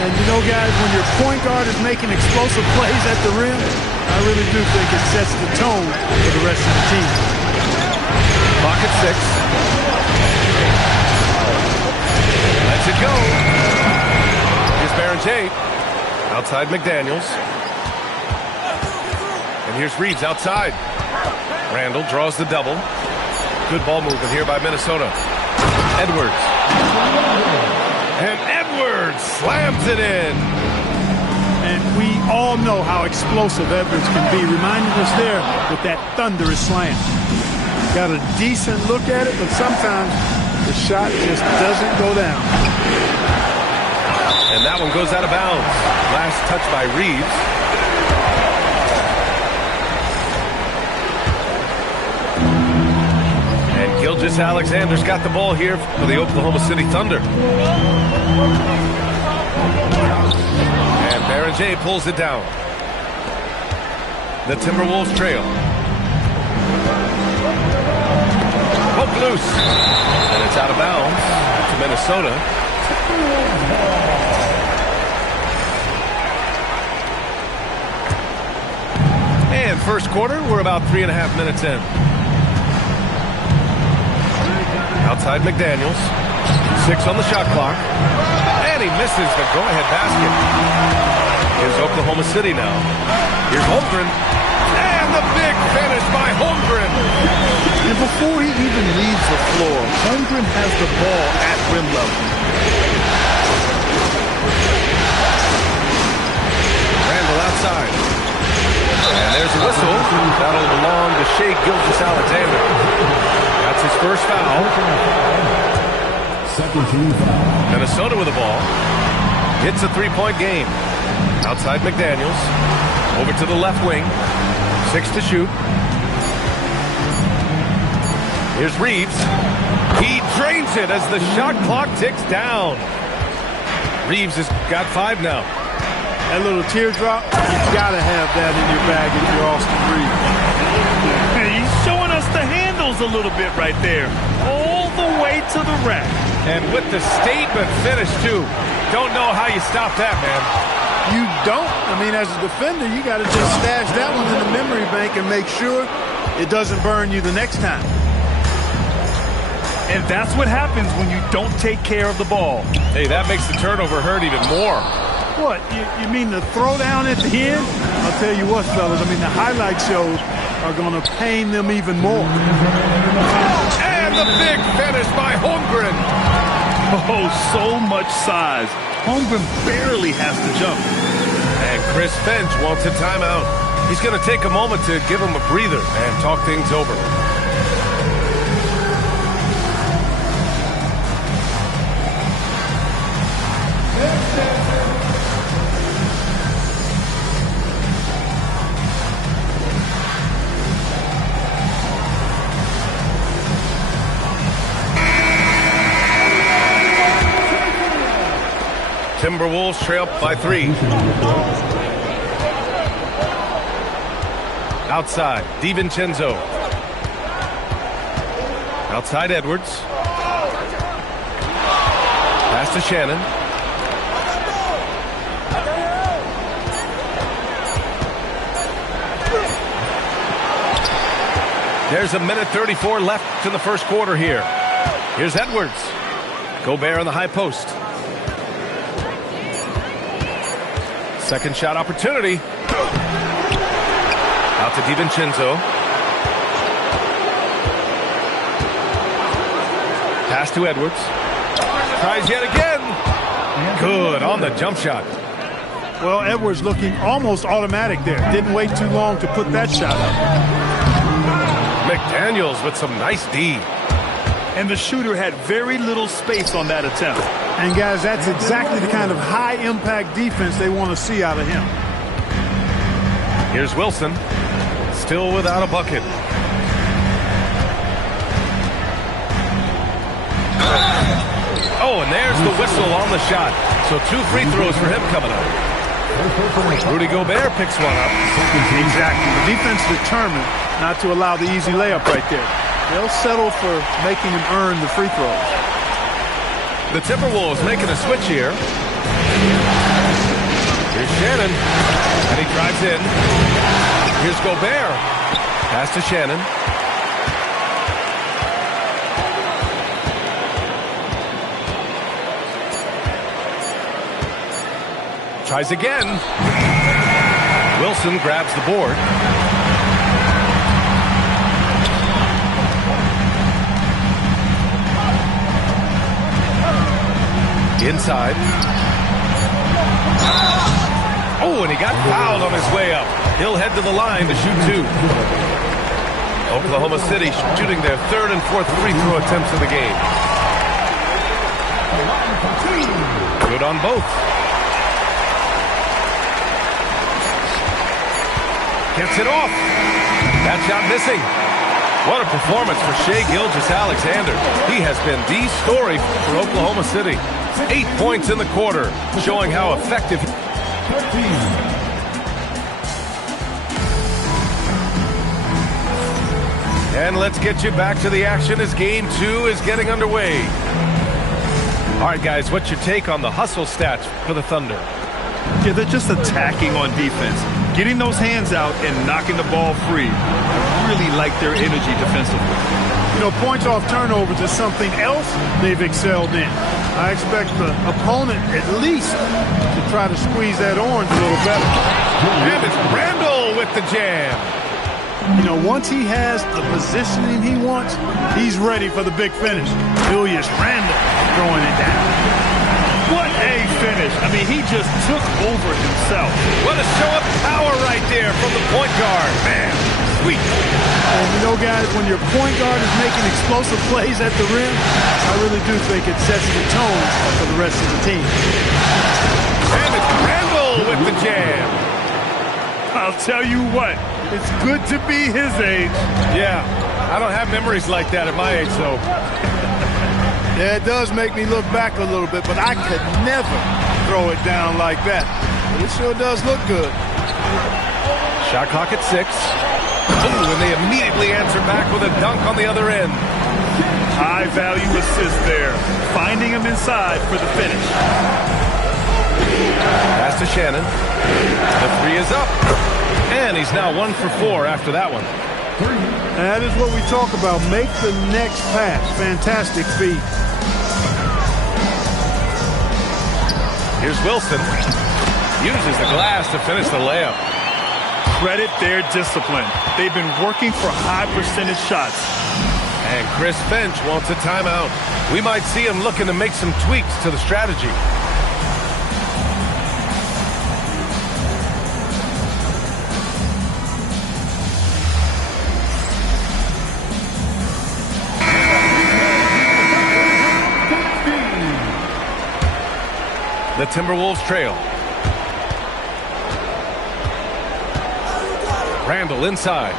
And you know, guys, when your point guard is making explosive plays at the rim, I really do think it sets the tone for the rest of the team. Clock at 6. Lets it go. Here's Baron J. Outside McDaniels. And here's Reeves outside. Randall draws the double. Good ball movement here by Minnesota. Edwards. And Edwards slams it in. And we all know how explosive Edwards can be, reminding us there with that thunderous slam. Got a decent look at it, but sometimes the shot just doesn't go down. And that one goes out of bounds. Last touch by Reeves. And Gilgeous-Alexander's got the ball here for the Oklahoma City Thunder. And Baron J pulls it down. The Timberwolves trail. Poke loose. And it's out of bounds to Minnesota. And first quarter, we're about 3.5 minutes in. Outside McDaniels. 6 on the shot clock. And he misses the go-ahead basket. Here's Oklahoma City now. Here's Holmgren. And the big finish by Holmgren. And before he even leaves the floor, Holmgren has the ball at rim level. Randall outside. And there's a whistle. That'll belong to Shai Gilgeous-Alexander. That's his first foul. Second team foul. Minnesota with the ball. It's a 3-point game. Outside McDaniels. Over to the left wing. 6 to shoot. Here's Reeves. He drains it as the shot clock ticks down. Reeves has got 5 now. That little teardrop, you've got to have that in your bag if you're Austin Reeves. He's showing us the handles a little bit right there. All the way to the rack. And with the statement finish, too. Don't know how you stop that, man. You don't. I mean, as a defender, you got to just stash that one in the memory bank and make sure it doesn't burn you the next time. And that's what happens when you don't take care of the ball. Hey, that makes the turnover hurt even more. What, you mean the throwdown at the end? I'll tell you what, fellas, I mean, the highlight shows are going to pain them even more. And the big finish by Holmgren. Oh, so much size. Holmgren barely has to jump. And Chris Finch wants a timeout. He's going to take a moment to give him a breather and talk things over. Timberwolves trail by 3. Outside, DiVincenzo. Outside, Edwards. Pass to Shannon. There's a minute 34 left in the first quarter here. Here's Edwards. Gobert on the high post. Second shot opportunity. Out to DiVincenzo. Pass to Edwards. Tries yet again. Good on the jump shot. Well, Edwards looking almost automatic there. Didn't wait too long to put that shot up. McDaniels with some nice D. And the shooter had very little space on that attempt. And, guys, that's exactly the kind of high-impact defense they want to see out of him. Here's Wilson. Still without a bucket. Oh, and there's the whistle on the shot. So 2 free throws for him coming up. Rudy Gobert picks one up. Exactly. The defense determined not to allow the easy layup right there. They'll settle for making him earn the free throws. The Timberwolves making a switch here. Here's Shannon. And he drives in. Here's Gobert. Pass to Shannon. Tries again. Wilson grabs the board. Inside. Oh, and he got fouled on his way up. He'll head to the line to shoot 2. Oklahoma City shooting their 3rd and 4th free throw attempts of the game. Good on both. Gets it off. That shot missing. What a performance for Shai Gilgeous-Alexander. He has been the story for Oklahoma City. 8 points in the quarter, showing how effective. And let's get you back to the action as Game 2 is getting underway. All right, guys, what's your take on the hustle stats for the Thunder? Yeah, they're just attacking on defense. Getting those hands out and knocking the ball free. I really like their energy defensively. You know, points off turnovers is something else they've excelled in. I expect the opponent at least to try to squeeze that orange a little better. And it's Randall with the jam. You know, once he has the positioning he wants, he's ready for the big finish. Julius Randle throwing it down. What a finish. I mean, he just took over himself. What a show of power right there from the point guard. Man, sweet. And you know, guys, when your point guard is making explosive plays at the rim, I really do think it sets the tone for the rest of the team. And it's Randall with the jam. I'll tell you what, it's good to be his age. Yeah, I don't have memories like that at my age, though. Yeah, it does make me look back a little bit, but I could never throw it down like that. But it sure does look good. Shot clock at 6. Ooh, and they immediately answer back with a dunk on the other end. High-value assist there. Finding him inside for the finish. Pass to Shannon. The three is up. And he's now 1 for 4 after that one. That is what we talk about. Make the next pass. Fantastic feed. Here's Wilson. Uses the glass to finish the layup. Credit their discipline. They've been working for high percentage shots. And Chris Finch wants a timeout. We might see him looking to make some tweaks to the strategy. The Timberwolves trail. Randall inside.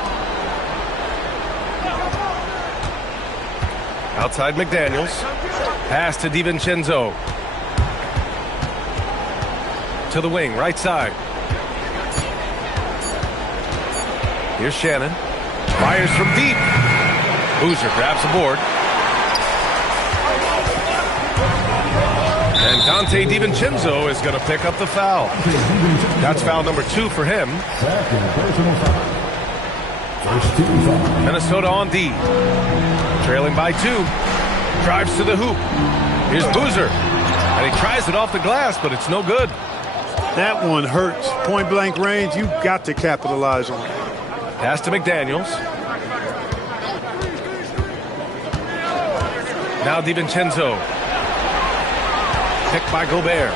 Outside McDaniels. Pass to DiVincenzo. To the wing, right side. Here's Shannon. Fires from deep. Boozer grabs the board. And Dante DiVincenzo is going to pick up the foul. That's foul number 2 for him. Minnesota on D. Trailing by 2. Drives to the hoop. Here's Boozer. And he tries it off the glass, but it's no good. That one hurts. Point blank range, you've got to capitalize on it. Pass to McDaniels. Now DiVincenzo. Picked by Gobert.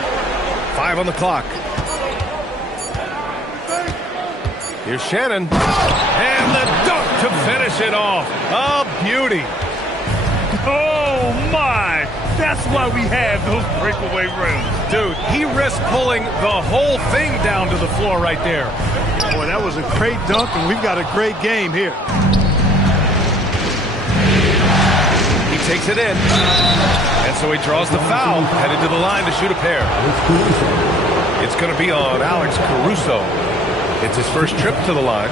5 on the clock. Here's Shannon. And the dunk to finish it off. A beauty. Oh, my. That's why we have those breakaway rims. Dude, he risked pulling the whole thing down to the floor right there. Boy, that was a great dunk, and we've got a great game here. He takes it in. And so he draws the foul, headed to the line to shoot a pair. It's going to be on Alex Caruso. It's his first trip to the line.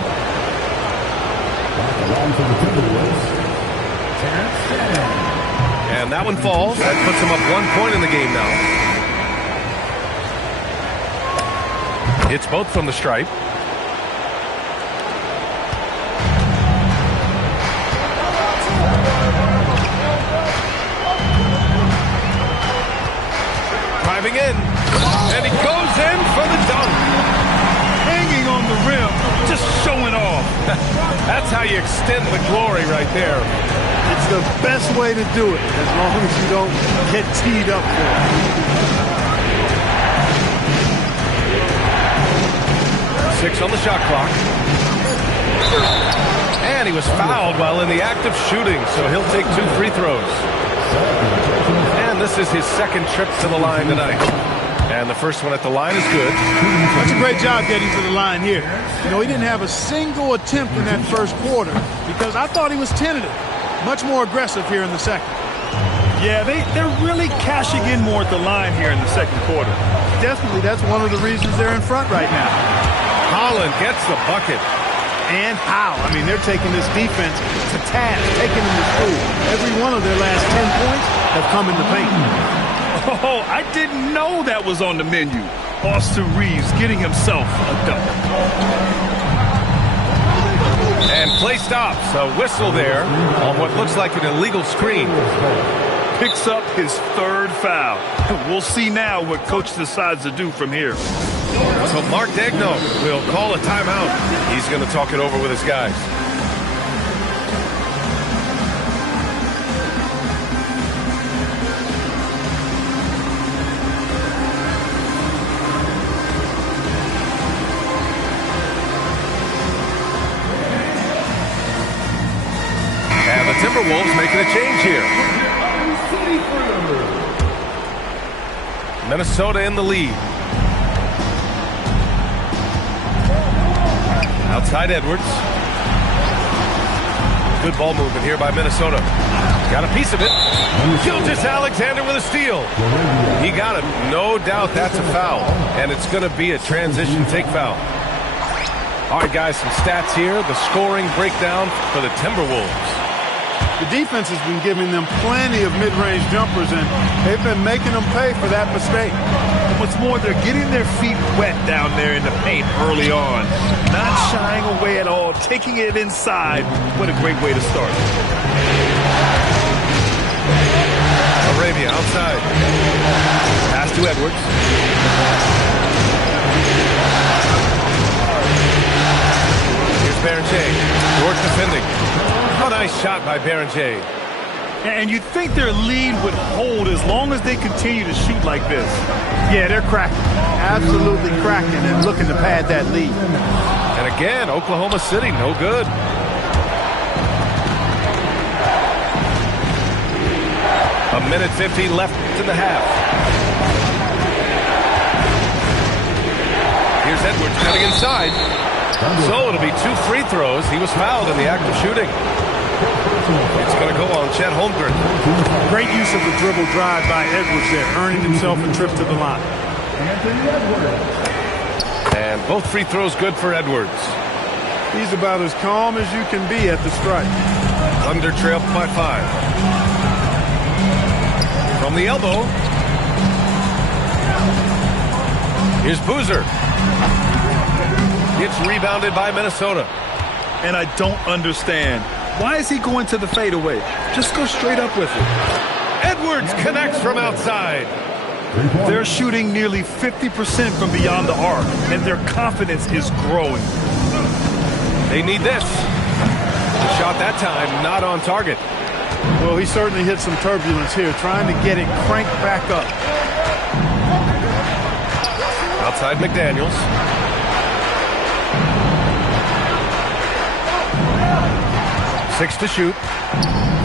And that one falls. That puts him up 1 point in the game now. It's both from the stripe. Driving in. And he goes in for the dunk. Hanging on the rim, just showing off. That's how you extend the glory right there. It's the best way to do it, as long as you don't get teed up for it. Six on the shot clock. And he was fouled while in the act of shooting, so he'll take 2 free throws. And this is his second trip to the line tonight. And the first one at the line is good. That's a great job getting to the line here. You know, he didn't have a single attempt in that first quarter because I thought he was tentative. Much more aggressive here in the second. Yeah, they're really cashing in more at the line here in the second quarter. Definitely, that's one of the reasons they're in front right now. Holland gets the bucket. And how? I mean, they're taking this defense to task, taking them to school. Every one of their last 10 points have come in the paint. Oh, I didn't know that was on the menu. Austin Reeves getting himself a dunk. And play stops. A whistle there on what looks like an illegal screen. Picks up his 3rd foul. We'll see now what coach decides to do from here. So Mark Degno will call a timeout. He's going to talk it over with his guys. And the Timberwolves making a change here. Minnesota in the lead. Outside Edwards. Good ball movement here by Minnesota. Got a piece of it. Gilgeous-Alexander with a steal. He got it. No doubt that's a foul. And it's going to be a transition take foul. All right, guys, some stats here. The scoring breakdown for the Timberwolves. The defense has been giving them plenty of mid-range jumpers, and they've been making them pay for that mistake. And what's more, they're getting their feet wet down there in the paint early on. Not shying away at all, taking it inside. What a great way to start. Arabia outside. Pass to Edwards. Here's Berenger. George defending. Oh, nice shot by Berenger. And you'd think their lead would hold as long as they continue to shoot like this. Yeah, they're cracking. Absolutely cracking and looking to pad that lead. And again, Oklahoma City, no good. A minute 15 left in the half. Here's Edwards cutting inside. So it'll be 2 free throws. He was fouled in the act of shooting. It's going to go on Chet Holmgren. Great use of the dribble drive by Edwards there, earning himself a trip to the line. And both free throws good for Edwards. He's about as calm as you can be at the strike. Thunder trail by 5. From the elbow. Here's Boozer. It's rebounded by Minnesota. And I don't understand. Why is he going to the fadeaway? Just go straight up with it. Edwards connects from outside. They're shooting nearly 50% from beyond the arc, and their confidence is growing. They need this. The shot that time not on target. Well, he certainly hit some turbulence here, trying to get it cranked back up. Outside McDaniels. Six to shoot.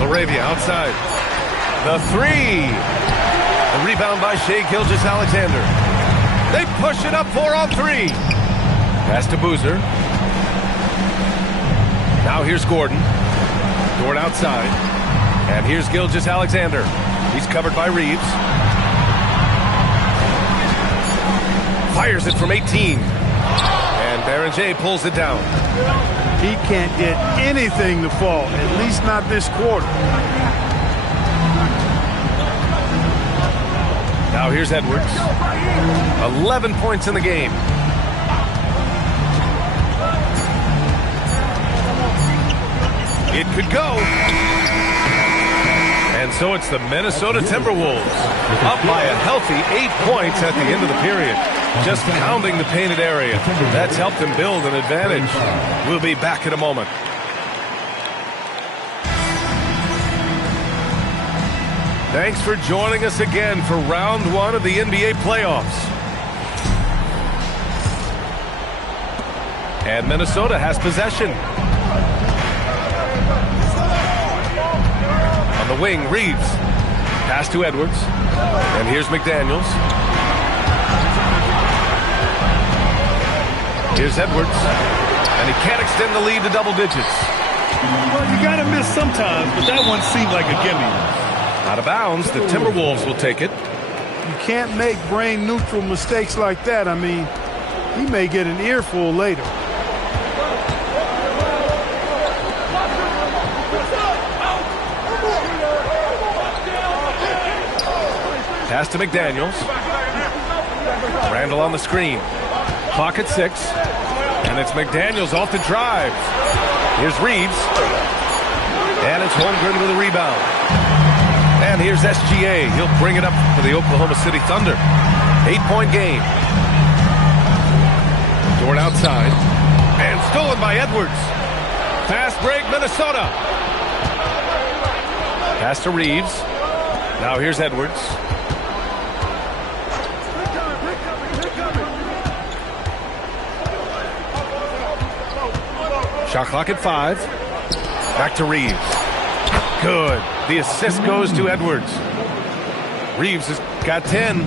Laravia outside. The 3. The rebound by Shai Gilgeous-Alexander. They push it up 4 on 3. Pass to Boozer. Now here's Gordon. Gordon outside. And here's Gilgeous-Alexander. He's covered by Reeves. Fires it from 18. And Berenger pulls it down. He can't get anything to fall, at least not this quarter. Now here's Edwards. 11 points in the game. It could go. And so it's the Minnesota Timberwolves up by a healthy 8 points at the end of the period. Just pounding the painted area. That's helped them build an advantage. We'll be back in a moment. Thanks for joining us again for round 1 of the NBA playoffs. And Minnesota has possession. On the wing, Reeves. Pass to Edwards. And here's McDaniels. Here's Edwards. And he can't extend the lead to double digits. Well, you got to miss sometimes, but that one seemed like a gimme. Out of bounds, the Timberwolves will take it. You can't make brain-neutral mistakes like that. I mean, he may get an earful later. Pass to McDaniels. Randall on the screen. Clock at 6. And it's McDaniels off the drive. Here's Reeves. And it's Holmgren with a rebound. And here's SGA. He'll bring it up for the Oklahoma City Thunder. 8-point game. Dort outside. And stolen by Edwards. Fast break, Minnesota. Pass to Reeves. Now here's Edwards. Shot clock at 5. Back to Reeves. Good. The assist goes to Edwards. Reeves has got 10.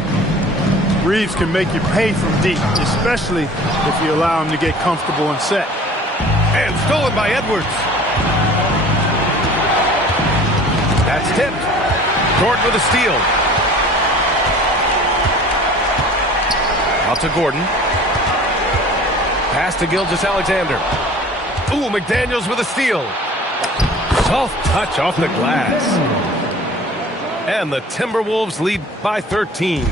Reeves can make you pay from deep, especially if you allow him to get comfortable and set. And stolen by Edwards. That's tipped. Gordon with a steal. Out to Gordon. Pass to Gilgeous-Alexander. Ooh, McDaniels with a steal. Soft touch off the glass. And the Timberwolves lead by 13.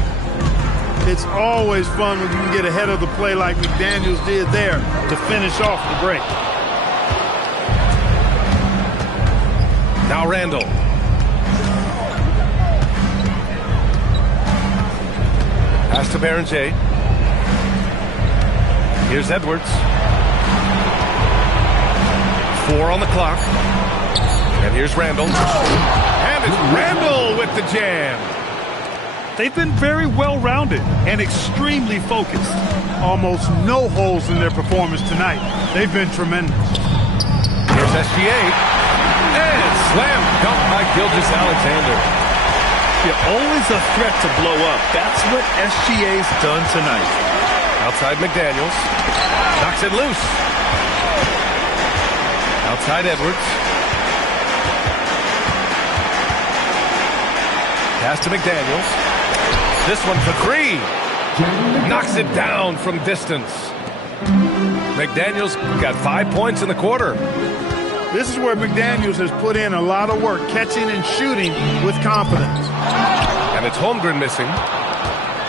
It's always fun when you can get ahead of the play like McDaniels did there to finish off the break. Now Randall. Pass to Berenger. Here's Edwards. 4 on the clock. And here's Randall. And it's Randall with the jam. They've been very well-rounded and extremely focused. Almost no holes in their performance tonight. They've been tremendous. Here's SGA. And slam dunk by Gilgeous-Alexander. You're always a threat to blow up. That's what SGA's done tonight. Outside McDaniels. Knocks it loose. Outside Edwards. Pass to McDaniels. This one for 3. Knocks it down from distance. McDaniels got 5 points in the quarter. This is where McDaniels has put in a lot of work, catching and shooting with confidence. And it's Holmgren missing.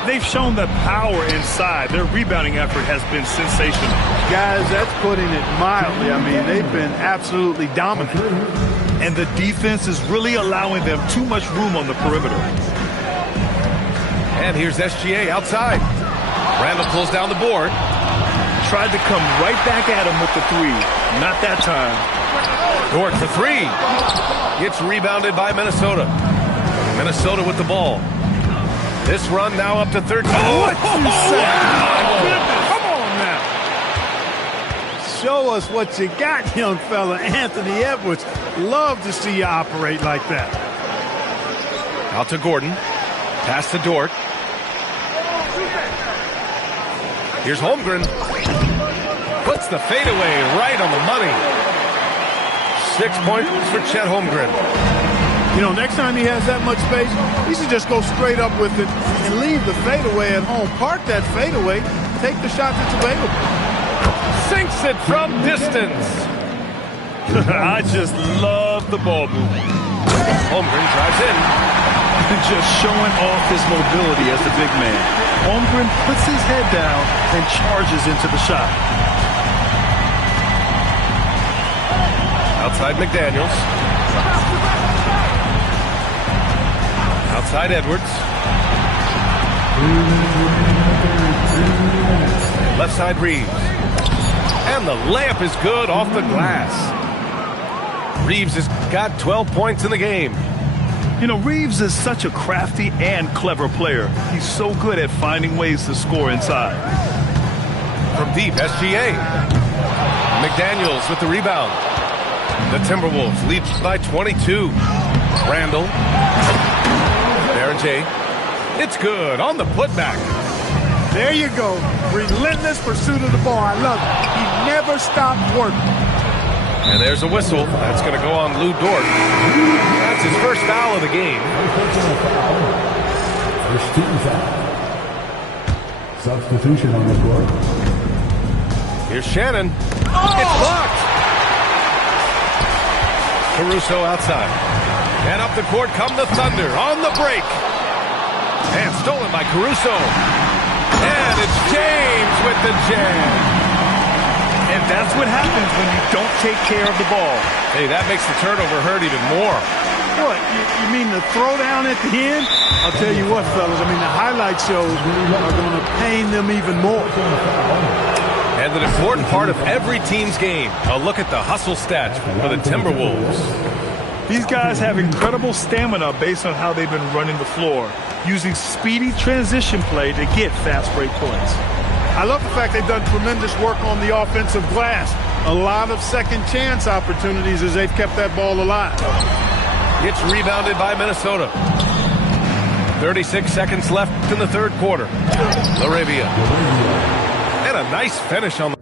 They've shown the power inside. Their rebounding effort has been sensational. Guys, that's putting it mildly. I mean, they've been absolutely dominant. And the defense is really allowing them too much room on the perimeter. And here's SGA outside. Randall pulls down the board. Tried to come right back at him with the 3. Not that time. Dort for 3. It's rebounded by Minnesota. Minnesota with the ball. This run now up to 13. What you say? Come on now. Show us what you got, young fella. Anthony Edwards. Love to see you operate like that. Out to Gordon. Pass to Dort. Here's Holmgren. Puts the fadeaway right on the money. 6 points for Chet Holmgren. You know, next time he has that much space, he should just go straight up with it and leave the fadeaway at home. Park that fadeaway. Take the shot that's available. Sinks it from distance. I just love the ball movement. Holmgren drives in. Just showing off his mobility as a big man. Holmgren puts his head down and charges into the shot. Outside McDaniels. Outside Edwards. Left side Reeves. And the layup is good off the glass. Reeves has got 12 points in the game. You know, Reeves is such a crafty and clever player. He's so good at finding ways to score inside. From deep, SGA. McDaniels with the rebound. The Timberwolves lead by 22. Randall. Berenger. It's good on the putback. There you go. Relentless pursuit of the ball. I love it. He never stopped working. And there's a whistle. That's going to go on Lou Dort. That's his first foul of the game. First team foul. Substitution on the court. Here's Shannon. It's blocked. Caruso outside. And up the court come the Thunder on the break. And stolen by Caruso. And it's James with the jam. And that's what happens when you don't take care of the ball. Hey, that makes the turnover hurt even more. What, you mean the throwdown at the end? I'll tell you what, fellas, I mean, the highlight shows are going to pain them even more. And an important part of every team's game, a look at the hustle stats for the Timberwolves. These guys have incredible stamina based on how they've been running the floor, using speedy transition play to get fast break points. I love the fact they've done tremendous work on the offensive glass. A lot of second chance opportunities as they've kept that ball alive. It's rebounded by Minnesota. 36 seconds left in the third quarter. Laravia. And a nice finish on the...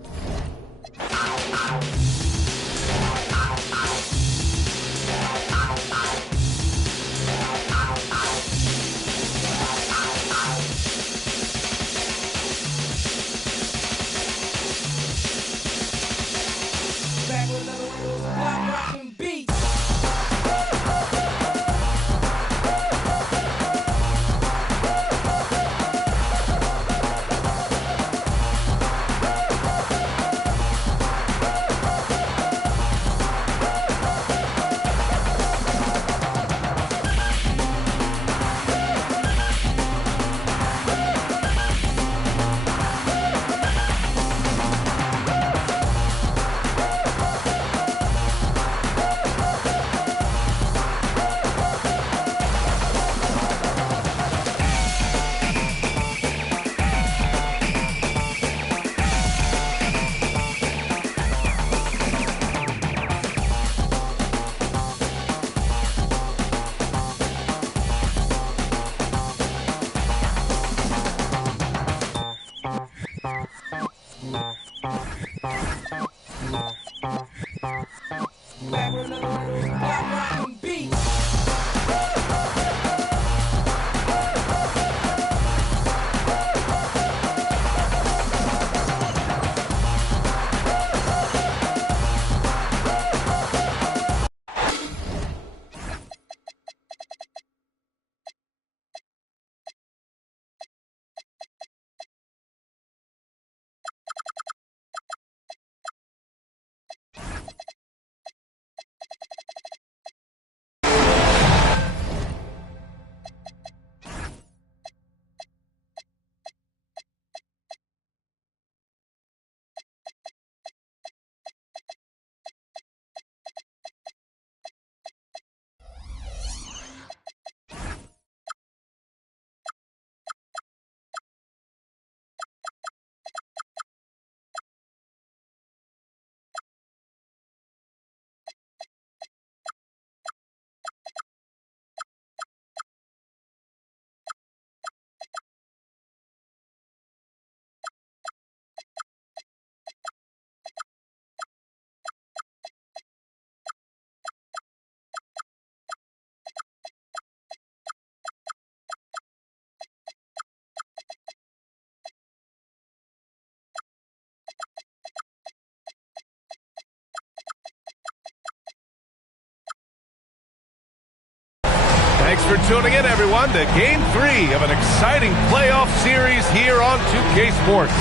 Thanks for tuning in, everyone, to Game 3 of an exciting playoff series here on 2K Sports.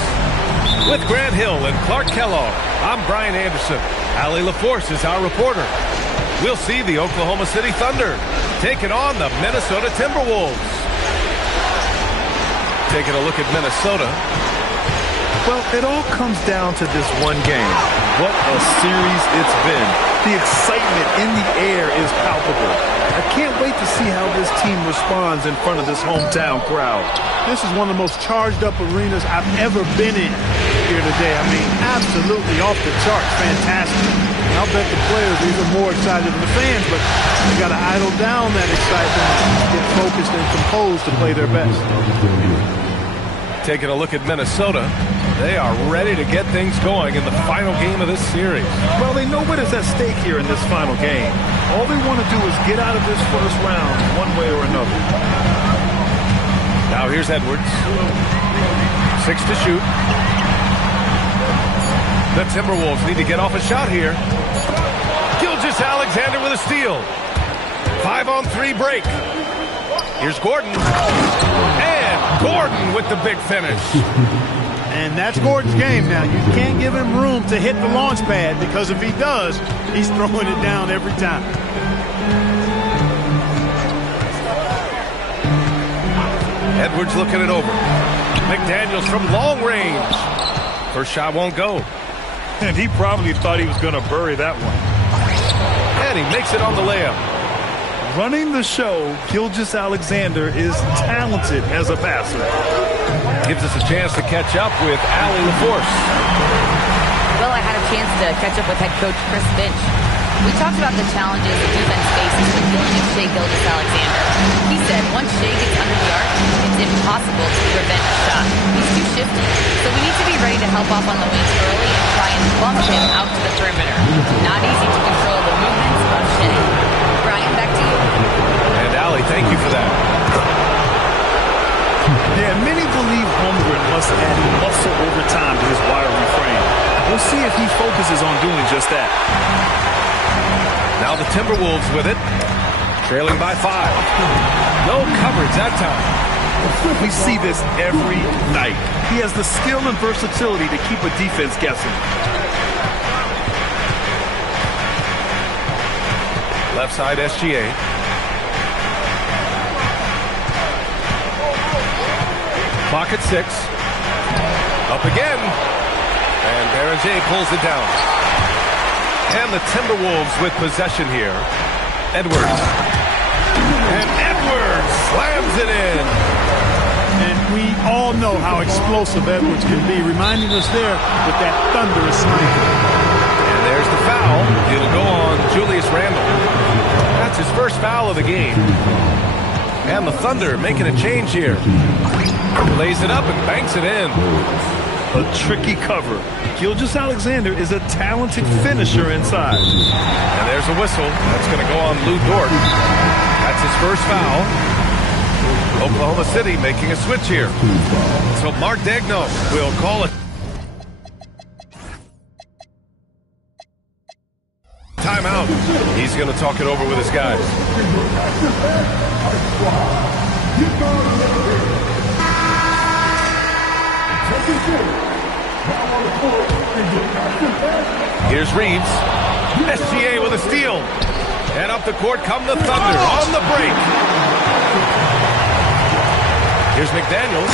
With Grant Hill and Clark Kellogg, I'm Brian Anderson. Allie LaForce is our reporter. We'll see the Oklahoma City Thunder taking on the Minnesota Timberwolves. Taking a look at Minnesota. Well, it all comes down to this one game. What a series it's been. The excitement in the air is palpable. I can't wait to see how this team responds in front of this hometown crowd. This is one of the most charged up arenas I've ever been in here today. I mean, absolutely off the charts. Fantastic. And I'll bet the players are even more excited than the fans, but they got to idle down that excitement and get focused and composed to play their best. Taking a look at Minnesota, they are ready to get things going in the final game of this series. Well, they know what is at stake here in this final game. All they want to do is get out of this first round one way or another. Now here's Edwards. 6 to shoot. The Timberwolves need to get off a shot here. Gilgeous-Alexander with a steal. 5-on-3 break. Here's Gordon. And Gordon with the big finish. And that's Gordon's game now. You can't give him room to hit the launch pad, because if he does, he's throwing it down every time. Edwards looking it over. McDaniels from long range. First shot won't go. And he probably thought he was going to bury that one. And he makes it on the layup. Running the show, Gilgeous-Alexander is talented as a passer. Gives us a chance to catch up with Allie LaForce. Well, I had a chance to catch up with head coach Chris Finch. We talked about the challenges the defense faces when dealing with Shai Gilgeous-Alexander. He said once Shai gets under the arc, it's impossible to prevent a shot. He's too shifty, so we need to be ready to help off on the wings early and try and bump him out to the perimeter. Not easy to control the movements of Shai. Brian, back to you. And Allie, thank you for that. Yeah, many believe Holmgren must add muscle over time to his wiry frame. We'll see if he focuses on doing just that. Now the Timberwolves with it, trailing by 5. No coverage that time. We see this every night. He has the skill and versatility to keep a defense guessing. Left side SGA. Clock at 6. Up again. And Berenger pulls it down. And the Timberwolves with possession here. Edwards. And Edwards slams it in. And we all know how explosive Edwards can be, reminding us there with that thunderous slam. And there's the foul. It'll go on Julius Randle. That's his first foul of the game. And the Thunder making a change here. Lays it up and banks it in. A tricky cover. Gilgeous-Alexander is a talented finisher inside. And there's a whistle. That's going to go on Lou Dort. That's his first foul. Oklahoma City making a switch here. So Mark Degno will call it. Timeout. He's going to talk it over with his guys. Here's Reeves. SGA with a steal. And up the court come the Thunder on the break. Here's McDaniels.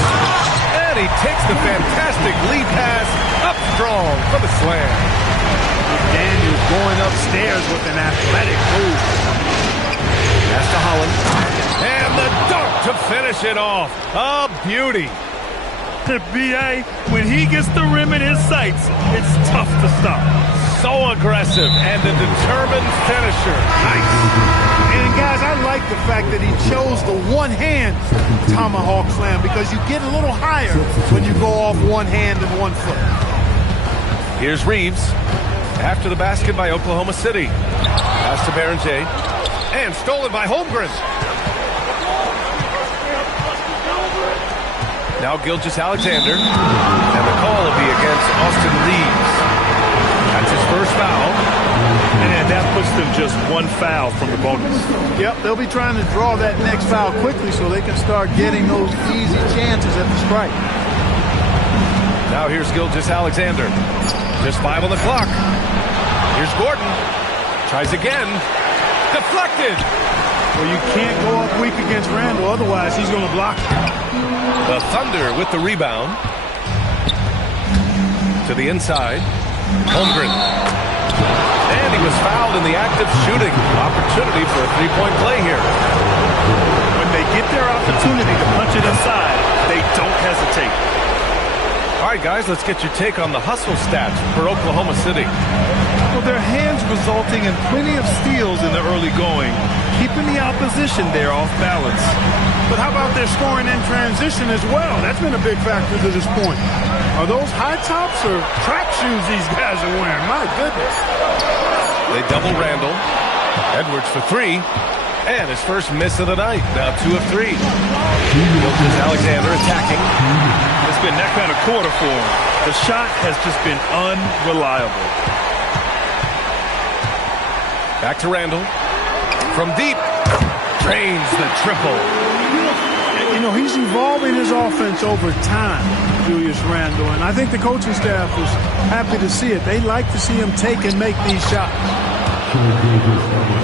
And he takes the fantastic lead pass up strong for the slam. McDaniels going upstairs with an athletic move. Pass to Holland. And the dunk to finish it off. A beauty. B.A., when he gets the rim in his sights, it's tough to stop. So aggressive and a determined finisher. Nice. And guys, I like the fact that he chose the one-hand tomahawk slam, because you get a little higher when you go off one hand and 1 foot. Here's Reeves. After the basket by Oklahoma City. Pass to Berenger. And stolen by Holmgren. Now Gilgeous-Alexander. And the call will be against Austin Reeves. That's his first foul. And that puts them just one foul from the bonus. Yep, they'll be trying to draw that next foul quickly so they can start getting those easy chances at the strike. Now here's Gilgeous-Alexander. Just 5 on the clock. Here's Gordon. Tries again. Deflected. Well, you can't go up weak against Randall, otherwise he's going to block it. The Thunder with the rebound. To the inside. Holmgren. And he was fouled in the act of shooting. Opportunity for a three-point play here. When they get their opportunity to punch it inside, they don't hesitate. All right, guys, let's get your take on the hustle stats for Oklahoma City. Well, their hands resulting in plenty of steals in the early going, keeping the opposition there off balance. But how about their scoring in transition as well? That's been a big factor to this point. Are those high tops or track shoes these guys are wearing? My goodness. They double Randall. Edwards for 3. And his first miss of the night. Now 2 of 3. Gilgeous-Alexander attacking. It's been that kind of quarter for him. The shot has just been unreliable. Back to Randall. From deep. Drains the triple. You know, he's evolving his offense over time, Julius Randle, and I think the coaching staff was happy to see it. They like to see him take and make these shots.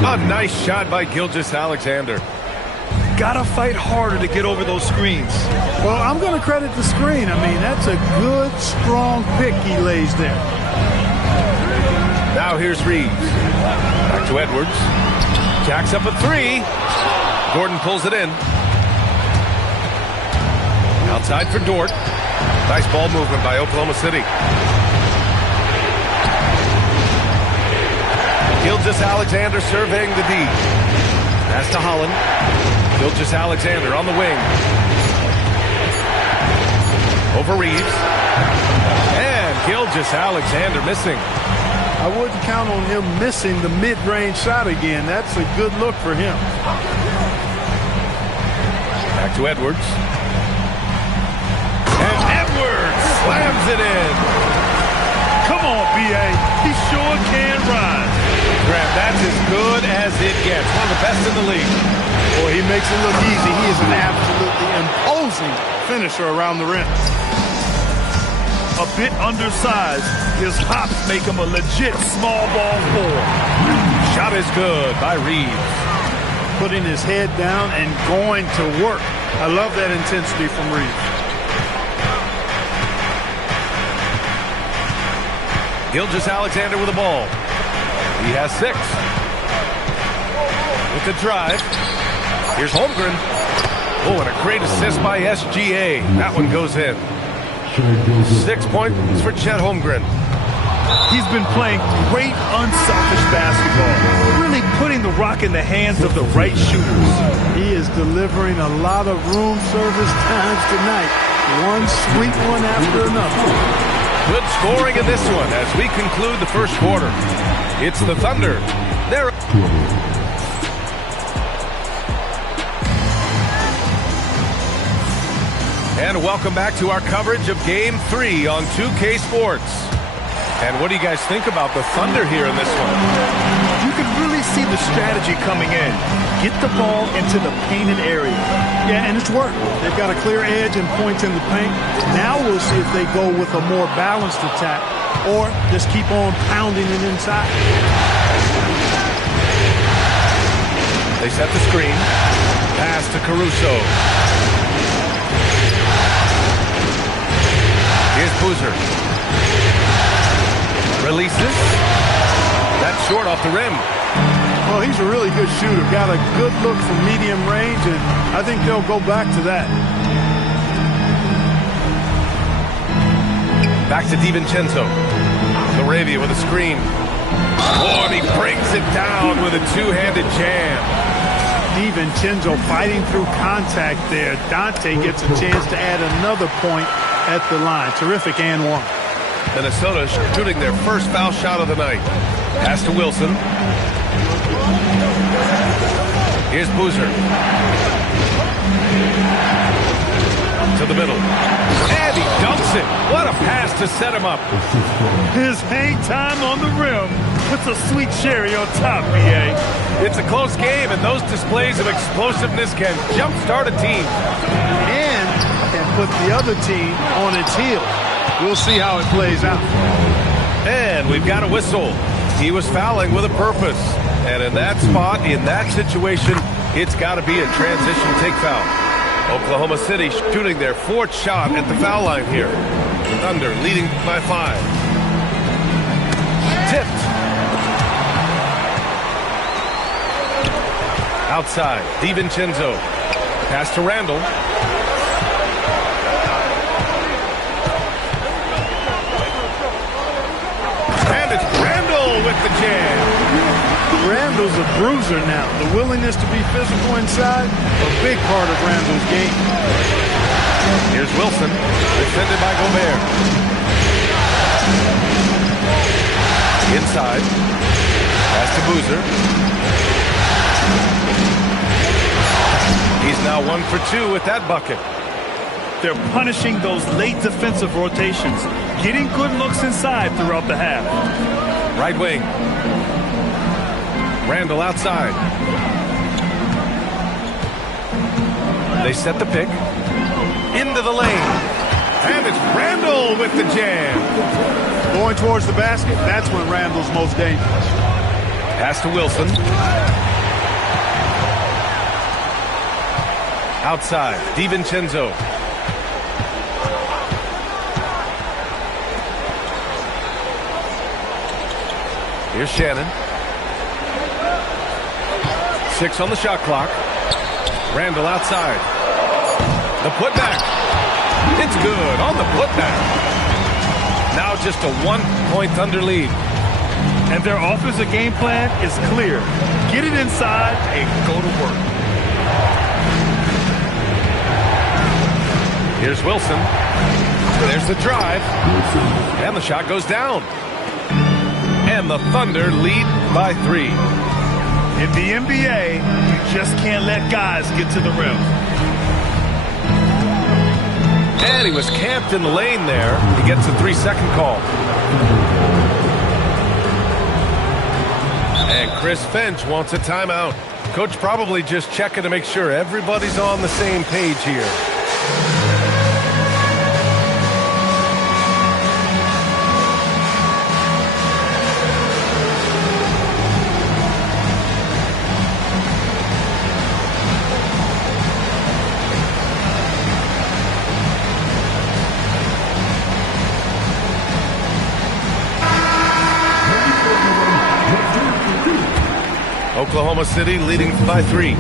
A nice shot by Gilgeous-Alexander. Gotta fight harder to get over those screens. Well, I'm going to credit the screen. I mean, that's a good, strong pick he lays there. Now here's Reeves. Back to Edwards. Jacks up a 3. Gordon pulls it in. Outside for Dort. Nice ball movement by Oklahoma City. Gilgeous-Alexander surveying the D. Pass to Holland. Gilgeous-Alexander on the wing. Over Reeves. And Gilgeous-Alexander missing. I wouldn't count on him missing the mid-range shot again. That's a good look for him. Back to Edwards. And Edwards slams it in. Come on, B.A. He sure can rise. Grant, that's as good as it gets. One of the best in the league. Boy, he makes it look easy. He is an absolutely imposing finisher around the rim. A bit undersized, his hops make him a legit small ball 4. Shot is good by Reeves. Putting his head down and going to work. I love that intensity from Reeves. Gilgeous-Alexander with the ball. He has 6. With the drive. Here's Holmgren. Oh, and a great assist by SGA. That one goes in. 6 points for Chet Holmgren. He's been playing great, unselfish basketball. Really putting the rock in the hands of the right shooters. He is delivering a lot of room service times tonight. One sweet one after another. Good scoring in this one as we conclude the first quarter. It's the Thunder. They're... And welcome back to our coverage of Game 3 on 2K Sports. And what do you guys think about the Thunder here in this one? You can really see the strategy coming in. Get the ball into the painted area. Yeah, and it's worked. They've got a clear edge and points in the paint. Now we'll see if they go with a more balanced attack or just keep on pounding it inside. They set the screen. Pass to Caruso. Here's Boozer. Releases. That's short off the rim. Well, he's a really good shooter. Got a good look from medium range, and I think they'll go back to that. Back to DiVincenzo. Laravia with a screen. Oh, and he brings it down with a two-handed jam. DiVincenzo fighting through contact there. Dante gets a chance to add another point at the line. Terrific and one. Minnesota shooting their first foul shot of the night. Pass to Wilson. Here's Boozer. To the middle. And he dunks it. What a pass to set him up. His hang time on the rim puts a sweet cherry on top, B.A. It's a close game, and those displays of explosiveness can jumpstart a team. And can put the other team on its heel. We'll see how it plays out. And we've got a whistle. He was fouling with a purpose. And in that spot, in that situation, it's got to be a transition take foul. Oklahoma City shooting their 4th shot at the foul line here. Thunder leading by 5. Tipped. Outside, DiVincenzo. Pass to Randall. And it's Randall with the jam. Randall's a bruiser now. The willingness to be physical inside, a big part of Randall's game. Here's Wilson, defended by Gobert. Inside. Pass to Boozer. He's now 1 for 2 with that bucket. They're punishing those late defensive rotations, getting good looks inside throughout the half. Right wing. Randall outside. They set the pick. Into the lane. And it's Randall with the jam. Going towards the basket, that's when Randall's most dangerous. Pass to Wilson. Outside, DiVincenzo. Here's Shannon. 6 on the shot clock. Randall outside. The putback. It's good on the putback. Now just a 1-point Thunder lead. And their offensive game plan is clear. Get it inside and go to work. Here's Wilson. There's the drive. And the shot goes down. And the Thunder lead by 3. In the NBA, you just can't let guys get to the rim. And he was camped in the lane there. He gets a 3-second call. And Chris Finch wants a timeout. Coach probably just checking to make sure everybody's on the same page here. Oklahoma City leading by 3.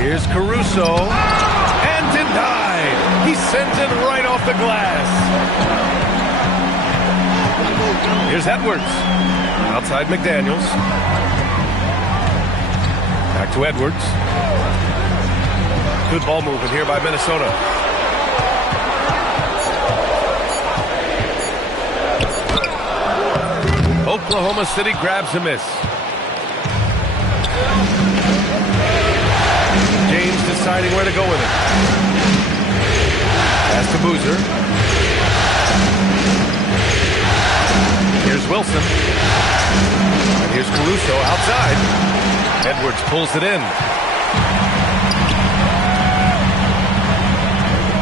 Here's Caruso. And denied. He sent it right off the glass. Here's Edwards. Outside McDaniels. Back to Edwards. Good ball movement here by Minnesota. Oklahoma City grabs a miss. James deciding where to go with it. Pass to Boozer. Here's Wilson. And here's Caruso outside. Edwards pulls it in.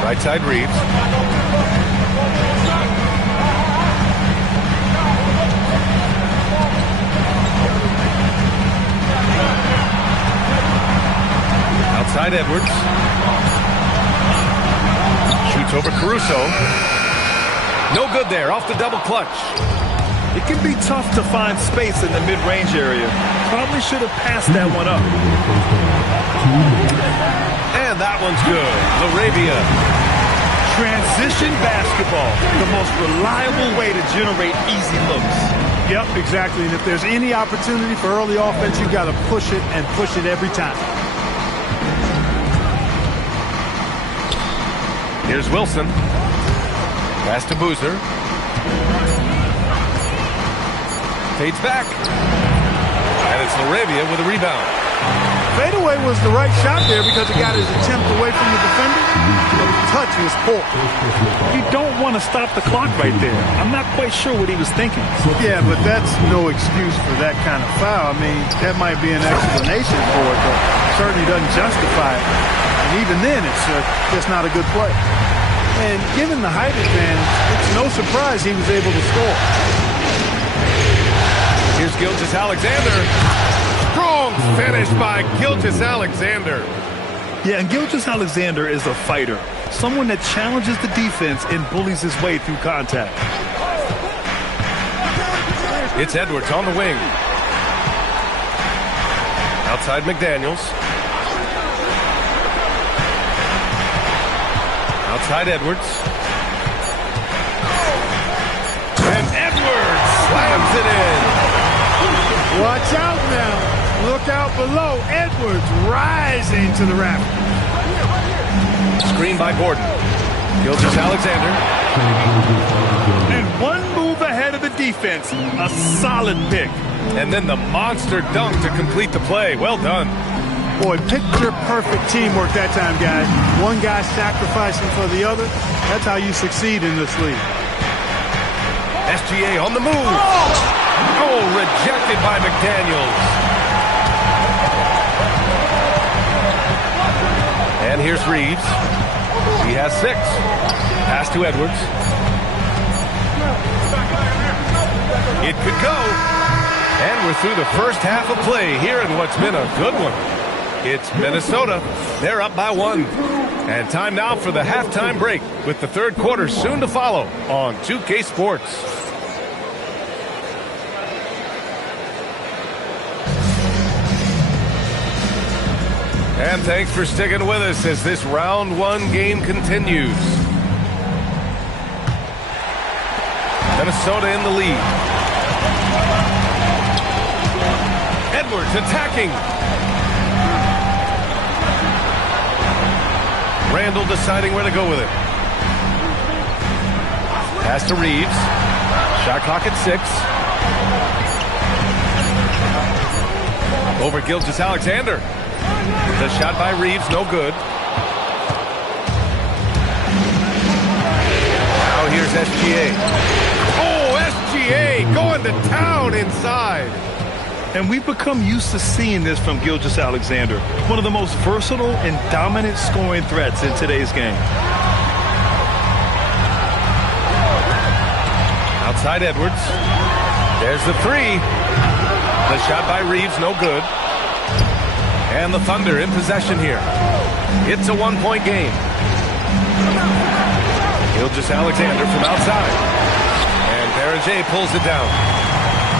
Right side Reeves. Outside Edwards. Shoots over Caruso. No good there, off the double clutch. It can be tough to find space in the mid-range area. Probably should have passed that one up. And that one's good. Laravia. Transition basketball, the most reliable way to generate easy looks. Yep, exactly. And if there's any opportunity for early offense, you've got to push it and push it every time. Here's Wilson. Pass to Boozer. Fades back. And it's Laravia with a rebound. Fadeaway was the right shot there because it got his attempt away from the defender, but the touch was poor. You don't want to stop the clock right there. I'm not quite sure what he was thinking. Yeah, but that's no excuse for that kind of foul. I mean, that might be an explanation for it, but certainly doesn't justify it. And even then, it's just not a good play. And given the height advantage, it's no surprise he was able to score. Here's Gilgeous-Alexander. Strong finish by Gilgeous-Alexander. Yeah, and Gilgeous-Alexander is a fighter. Someone that challenges the defense and bullies his way through contact. It's Edwards on the wing. Outside McDaniels. Outside Edwards. And Edwards slams it in. Watch out now. Look out below. Edwards rising to the rack. Screen by Gordon. Gilgeous-Alexander. And one move ahead of the defense. A solid pick. And then the monster dunk to complete the play. Well done. Boy, picture-perfect teamwork that time, guys. One guy sacrificing for the other. That's how you succeed in this league. SGA on the move. Oh, rejected by McDaniels. And here's Reeves. He has 6. Pass to Edwards. It could go. And we're through the first half of play here in what's been a good one. It's Minnesota. They're up by 1. And time now for the halftime break with the third quarter soon to follow on 2K Sports. And thanks for sticking with us as this round 1 game continues. Minnesota in the lead. Edwards attacking. Randall deciding where to go with it. Pass to Reeves. Shot clock at 6. Over Gilgeous-Alexander. The shot by Reeves, no good. Now here's SGA. Oh, SGA going to town inside. And we've become used to seeing this from Gilgeous-Alexander, one of the most versatile and dominant scoring threats in today's game. Outside Edwards. There's the 3. The shot by Reeves, no good. And the Thunder in possession here. It's a 1-point game. Gilgeous-Alexander from outside. And Baron J pulls it down.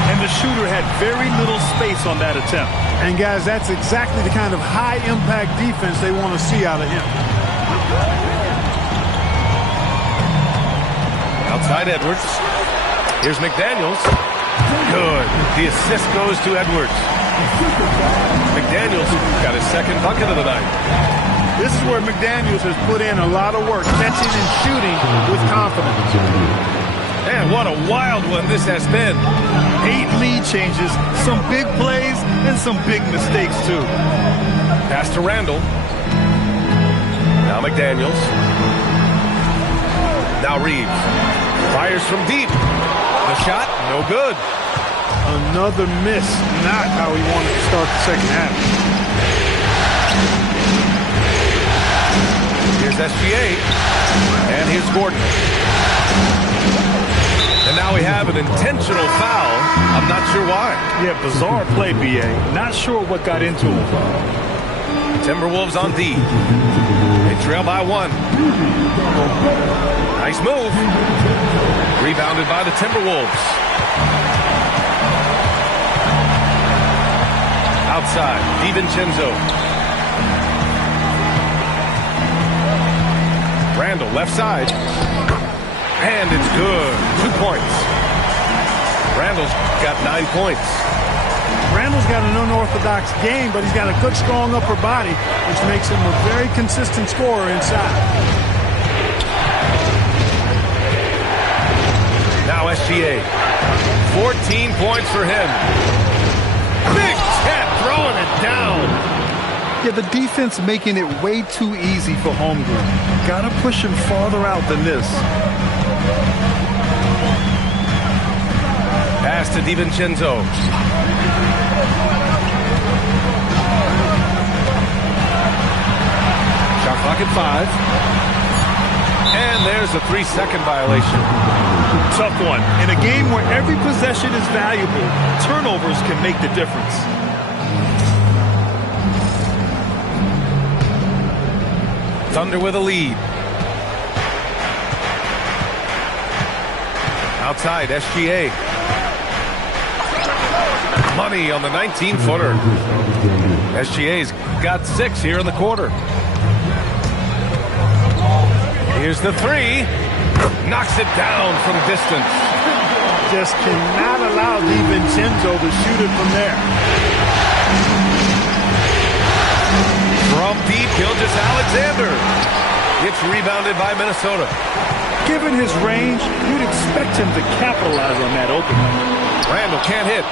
And the shooter had very little space on that attempt. And guys, that's exactly the kind of high-impact defense they want to see out of him. Outside Edwards. Here's McDaniels. Good. The assist goes to Edwards. McDaniels got his second bucket of the night. This is where McDaniels has put in a lot of work, catching and shooting with confidence. Man, what a wild one this has been. 8 lead changes, some big plays, and some big mistakes, too. Pass to Randall. Now McDaniels. Now Reeves. Fires from deep. The shot, no good. Another miss. Not how he wanted to start the second half. Here's SGA. And here's Gordon. And now we have an intentional foul. I'm not sure why. Yeah, bizarre play, B.A. Not sure what got into him. Timberwolves on D. They trail by 1. Nice move. Rebounded by the Timberwolves. Outside, DiVincenzo. Randall, left side. And it's good. 2 points. Randall's got 9 points. Randall's got an unorthodox game, but he's got a good, strong upper body, which makes him a very consistent scorer inside. Now SGA. 14 points for him. Big tap, throwing it down. Yeah, the defense making it way too easy for Holmgren. Gotta push him farther out than this. Pass to DiVincenzo. Shot clock at 5. And there's a 3-second violation. Tough one. In a game where every possession is valuable, turnovers can make the difference. Thunder with a lead. Outside, SGA. Money on the 19-footer. SGA's got 6 here in the quarter. Here's the 3. Knocks it down from distance. Just cannot allow DiVincenzo to shoot it from there. From deep, Gilgeous-Alexander. It's rebounded by Minnesota. Given his range, you'd expect him to capitalize on that opening. Randall can't hit.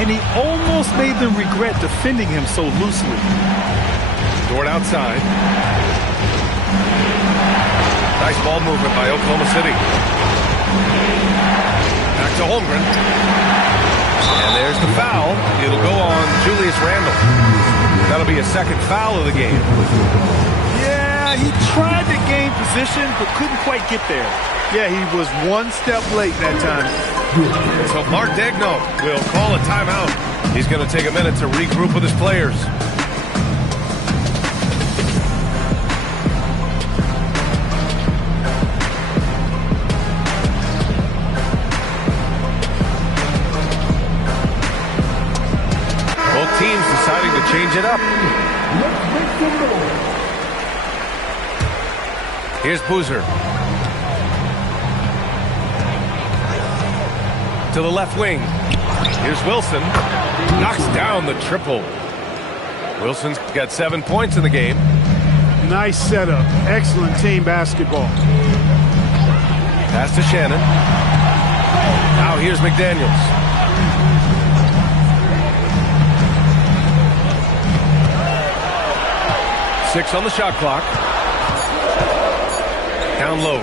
And he almost made them regret defending him so loosely. Dort outside. Nice ball movement by Oklahoma City. Back to Holmgren. And there's the foul. It'll go on Julius Randle. That'll be a second foul of the game. Yeah, he tried to gain position, but couldn't quite get there. Yeah, he was one step late that time. So Mark Daigneault will call a timeout. He's going to take a minute to regroup with his players. Both teams deciding to change it up. Here's Boozer. To the left wing. Here's Wilson. Knocks down the triple. Wilson's got 7 points in the game. Nice setup. Excellent team basketball. Pass to Shannon. Now here's McDaniels. Six on the shot clock. Down low.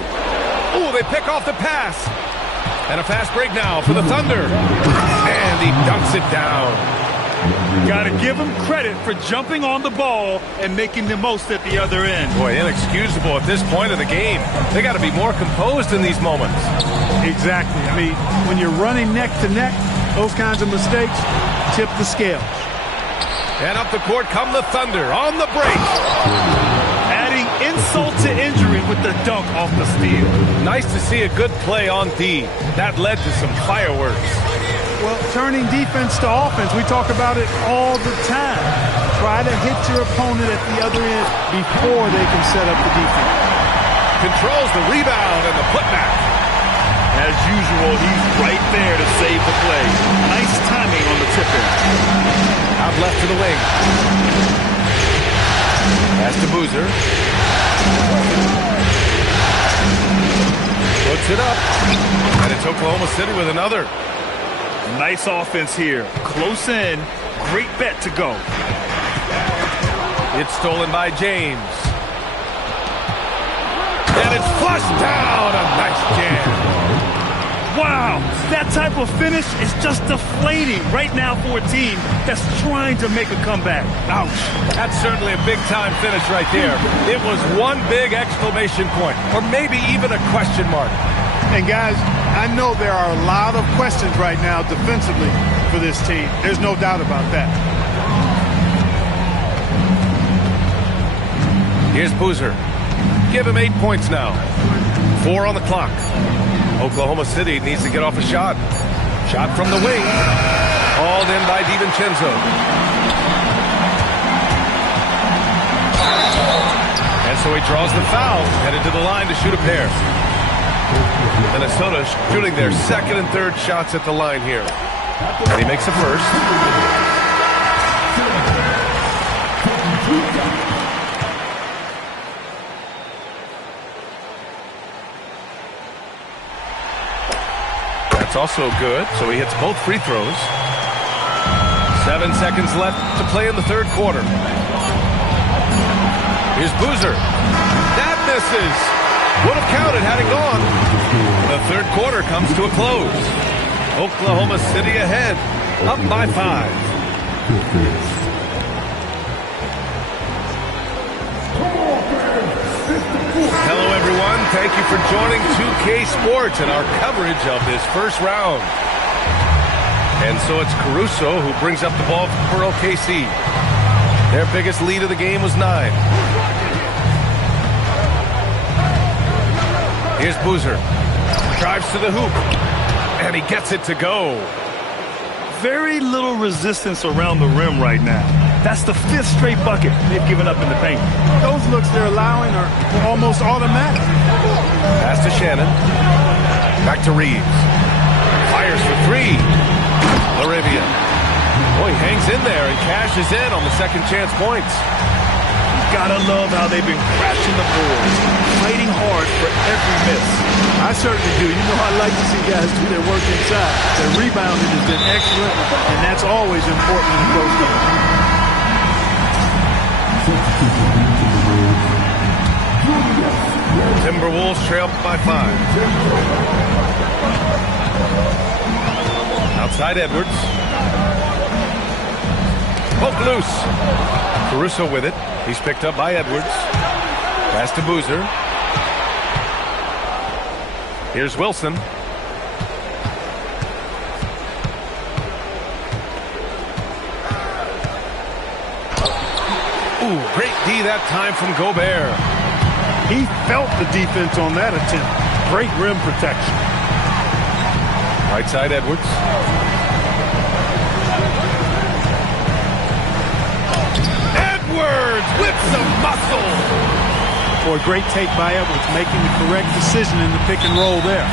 Oh, they pick off the pass. And a fast break now for the Thunder. And he dunks it down. Got to give him credit for jumping on the ball and making the most at the other end. Boy, inexcusable at this point of the game. They got to be more composed in these moments. Exactly. I mean, when you're running neck to neck, those kinds of mistakes tip the scale. And up the court come the Thunder on the break. Adding insult to injury with the dunk off the steal. Nice to see a good play on D. That led to some fireworks. Well, turning defense to offense, we talk about it all the time. Try to hit your opponent at the other end before they can set up the defense. Controls the rebound and the putback. As usual, he's right there to save the play. Nice timing on the tip-in. Out left to the wing. Pass to Boozer. Puts it up. And it's Oklahoma City with another. Nice offense here. Close in. Great bet to go. It's stolen by James. And it's flushed down. A nice jam. Wow, that type of finish is just deflating right now for a team that's trying to make a comeback. Ouch. That's certainly a big-time finish right there. It was one big exclamation point, or maybe even a question mark. And guys, I know there are a lot of questions right now defensively for this team. There's no doubt about that. Here's Boozer. Give him 8 points now. 4 on the clock. Oklahoma City needs to get off a shot. Shot from the wing. Hauled in by DiVincenzo. And so he draws the foul, headed to the line to shoot a pair. Minnesota shooting their second and third shots at the line here. And he makes the first. That's also good, so he hits both free throws. 7 seconds left to play in the third quarter. Here's Boozer. That misses. Would have counted had it gone. The third quarter comes to a close. Oklahoma City ahead, up by 5. Hello, everyone. Thank you for joining 2K Sports and our coverage of this first round. And so it's Caruso who brings up the ball for OKC. Their biggest lead of the game was 9. Here's Boozer. Drives to the hoop. And he gets it to go. Very little resistance around the rim right now. That's the 5th straight bucket they've given up in the paint. Those looks they're allowing are almost automatic. Pass to Shannon. Back to Reeves. Fires for 3. Larivia. Boy, he hangs in there and cashes in on the second chance points. Gotta love how they've been crashing the boards, fighting hard for every miss. I certainly do. You know, I like to see guys do their work inside. Their rebounding has been excellent, and that's always important in a close game. Timberwolves trail by 5. Outside Edwards. Poke loose. Caruso with it. He's picked up by Edwards. Pass to Boozer. Here's Wilson. Ooh, great D that time from Gobert. He felt the defense on that attempt. Great rim protection. Right side Edwards. Edwards with some muscle. Boy, great take by Edwards, making the correct decision in the pick and roll there.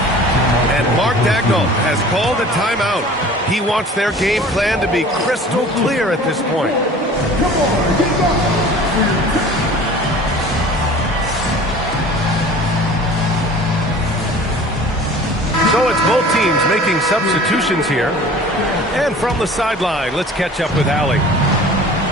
And Mark Daigneault has called a timeout. He wants their game plan to be crystal clear at this point. So it's both teams making substitutions here. And from the sideline, let's catch up with Allie.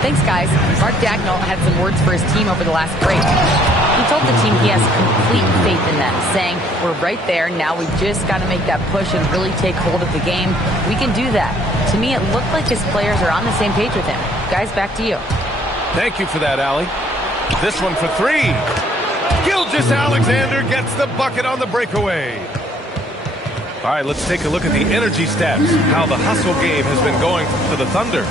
Thanks, guys. Mark Daigneault had some words for his team over the last break. He told the team he has complete faith in them, saying, we're right there, now we just got to make that push and really take hold of the game. We can do that. To me, it looked like his players are on the same page with him. Guys, back to you. Thank you for that, Allie. This one for 3. Gilgeous-Alexander gets the bucket on the breakaway. All right, let's take a look at the energy stats, how the hustle game has been going for the Thunder.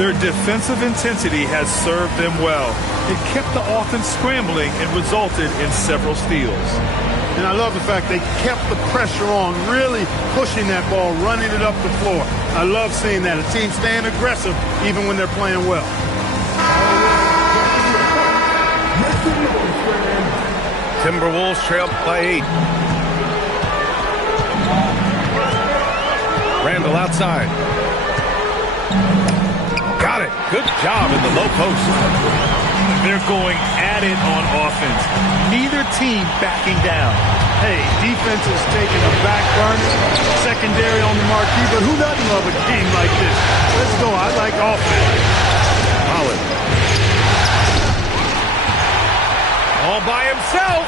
Their defensive intensity has served them well. It kept the offense scrambling and resulted in several steals. And I love the fact they kept the pressure on, really pushing that ball, running it up the floor. I love seeing that. A team staying aggressive even when they're playing well. Timberwolves trail by 8. Randall outside. Got it. Good job in the low post. They're going at it on offense. Neither team backing down. Hey, defense is taking a back burner, secondary on the marquee, but who doesn't love a game like this? Let's go. I like offense. Holland. All by himself.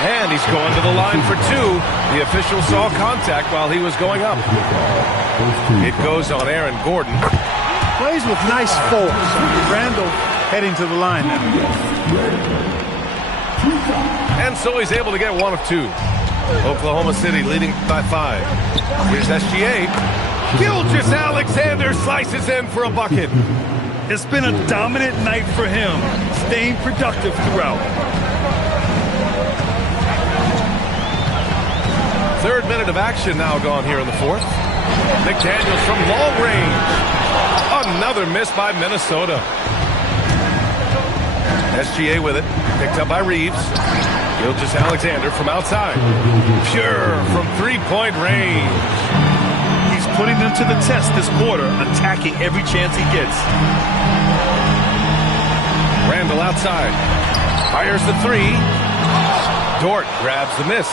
And he's going to the line for 2. The official saw contact while he was going up. It goes on Aaron Gordon. Plays with nice force. Randall heading to the line now. And so he's able to get 1 of 2. Oklahoma City leading by 5. Here's SGA. Gilgeous-Alexander slices in for a bucket. It's been a dominant night for him, staying productive throughout. Third minute of action now gone here in the 4th. McDaniels from long range. Another miss by Minnesota. SGA with it. Picked up by Reeves. Gilgeous-Alexander from outside. Pure from 3-point range. He's putting them to the test this quarter, attacking every chance he gets. Randall outside. Fires the 3. Dort grabs the miss.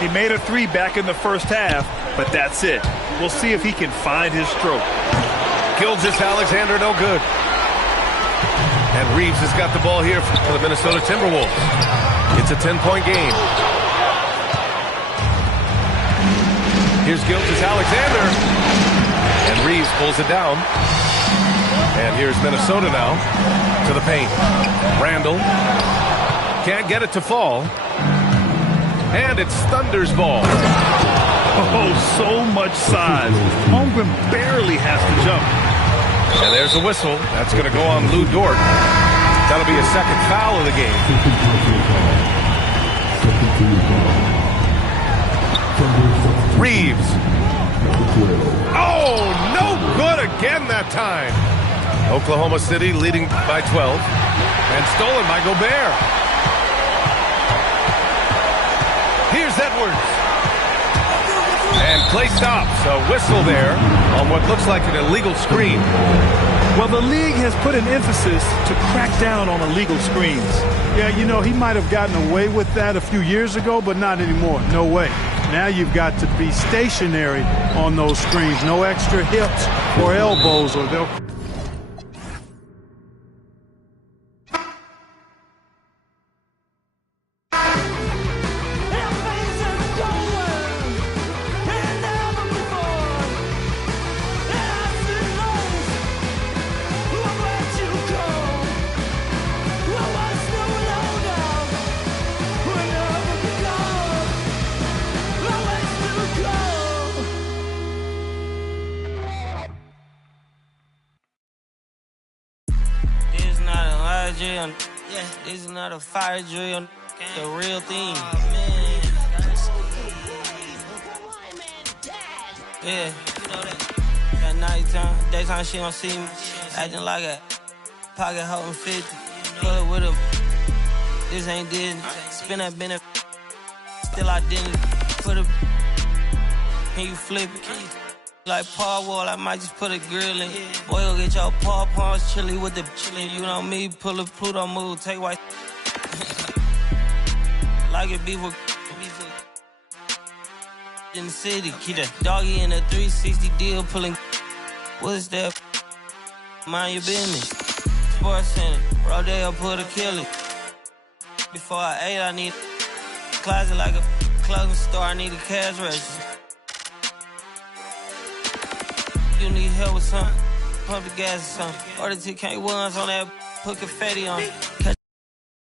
He made a 3 back in the first half, but that's it. We'll see if he can find his stroke. Gilgeous-Alexander no good. And Reeves has got the ball here for the Minnesota Timberwolves. It's a 10-point game. Here's Gilgeous-Alexander. And Reeves pulls it down. And here's Minnesota now to the paint. Randall can't get it to fall. And it's Thunder's ball. Oh, so much size. Holmgren barely has to jump. And there's a whistle. That's going to go on Lou Dort. That'll be a second foul of the game. Reeves. Oh, no good again that time. Oklahoma City leading by 12. And stolen by Gobert. Here's Edwards. And play stops. A whistle there on what looks like an illegal screen. Well, the league has put an emphasis to crack down on illegal screens. Yeah, you know, he might have gotten away with that a few years ago, but not anymore. No way. Now you've got to be stationary on those screens. No extra hips or elbows, or they'll... Yeah, this is not a fire drill, the real thing. Yeah, you know that. At nighttime, daytime she don't see me, acting like a pocket holding 50. Pull it with him. This ain't Disney. Spin that benefit, still identity. Put a, can you flip it? Like Paul Wall, I might just put a grill in. Boy, go get your paw pawns chili with the chili. You know me, pull a Pluto move, take white. Like it beef with in the city. Keep that doggy in a 360 deal, pulling. What's that? Mind your business. Sports Center, Rodeo put a kill it. Before I ate, I need a closet like a clothing store. I need a cash register. You need help with something, pump the gas or something. Order 2K ones on that, put confetti on it.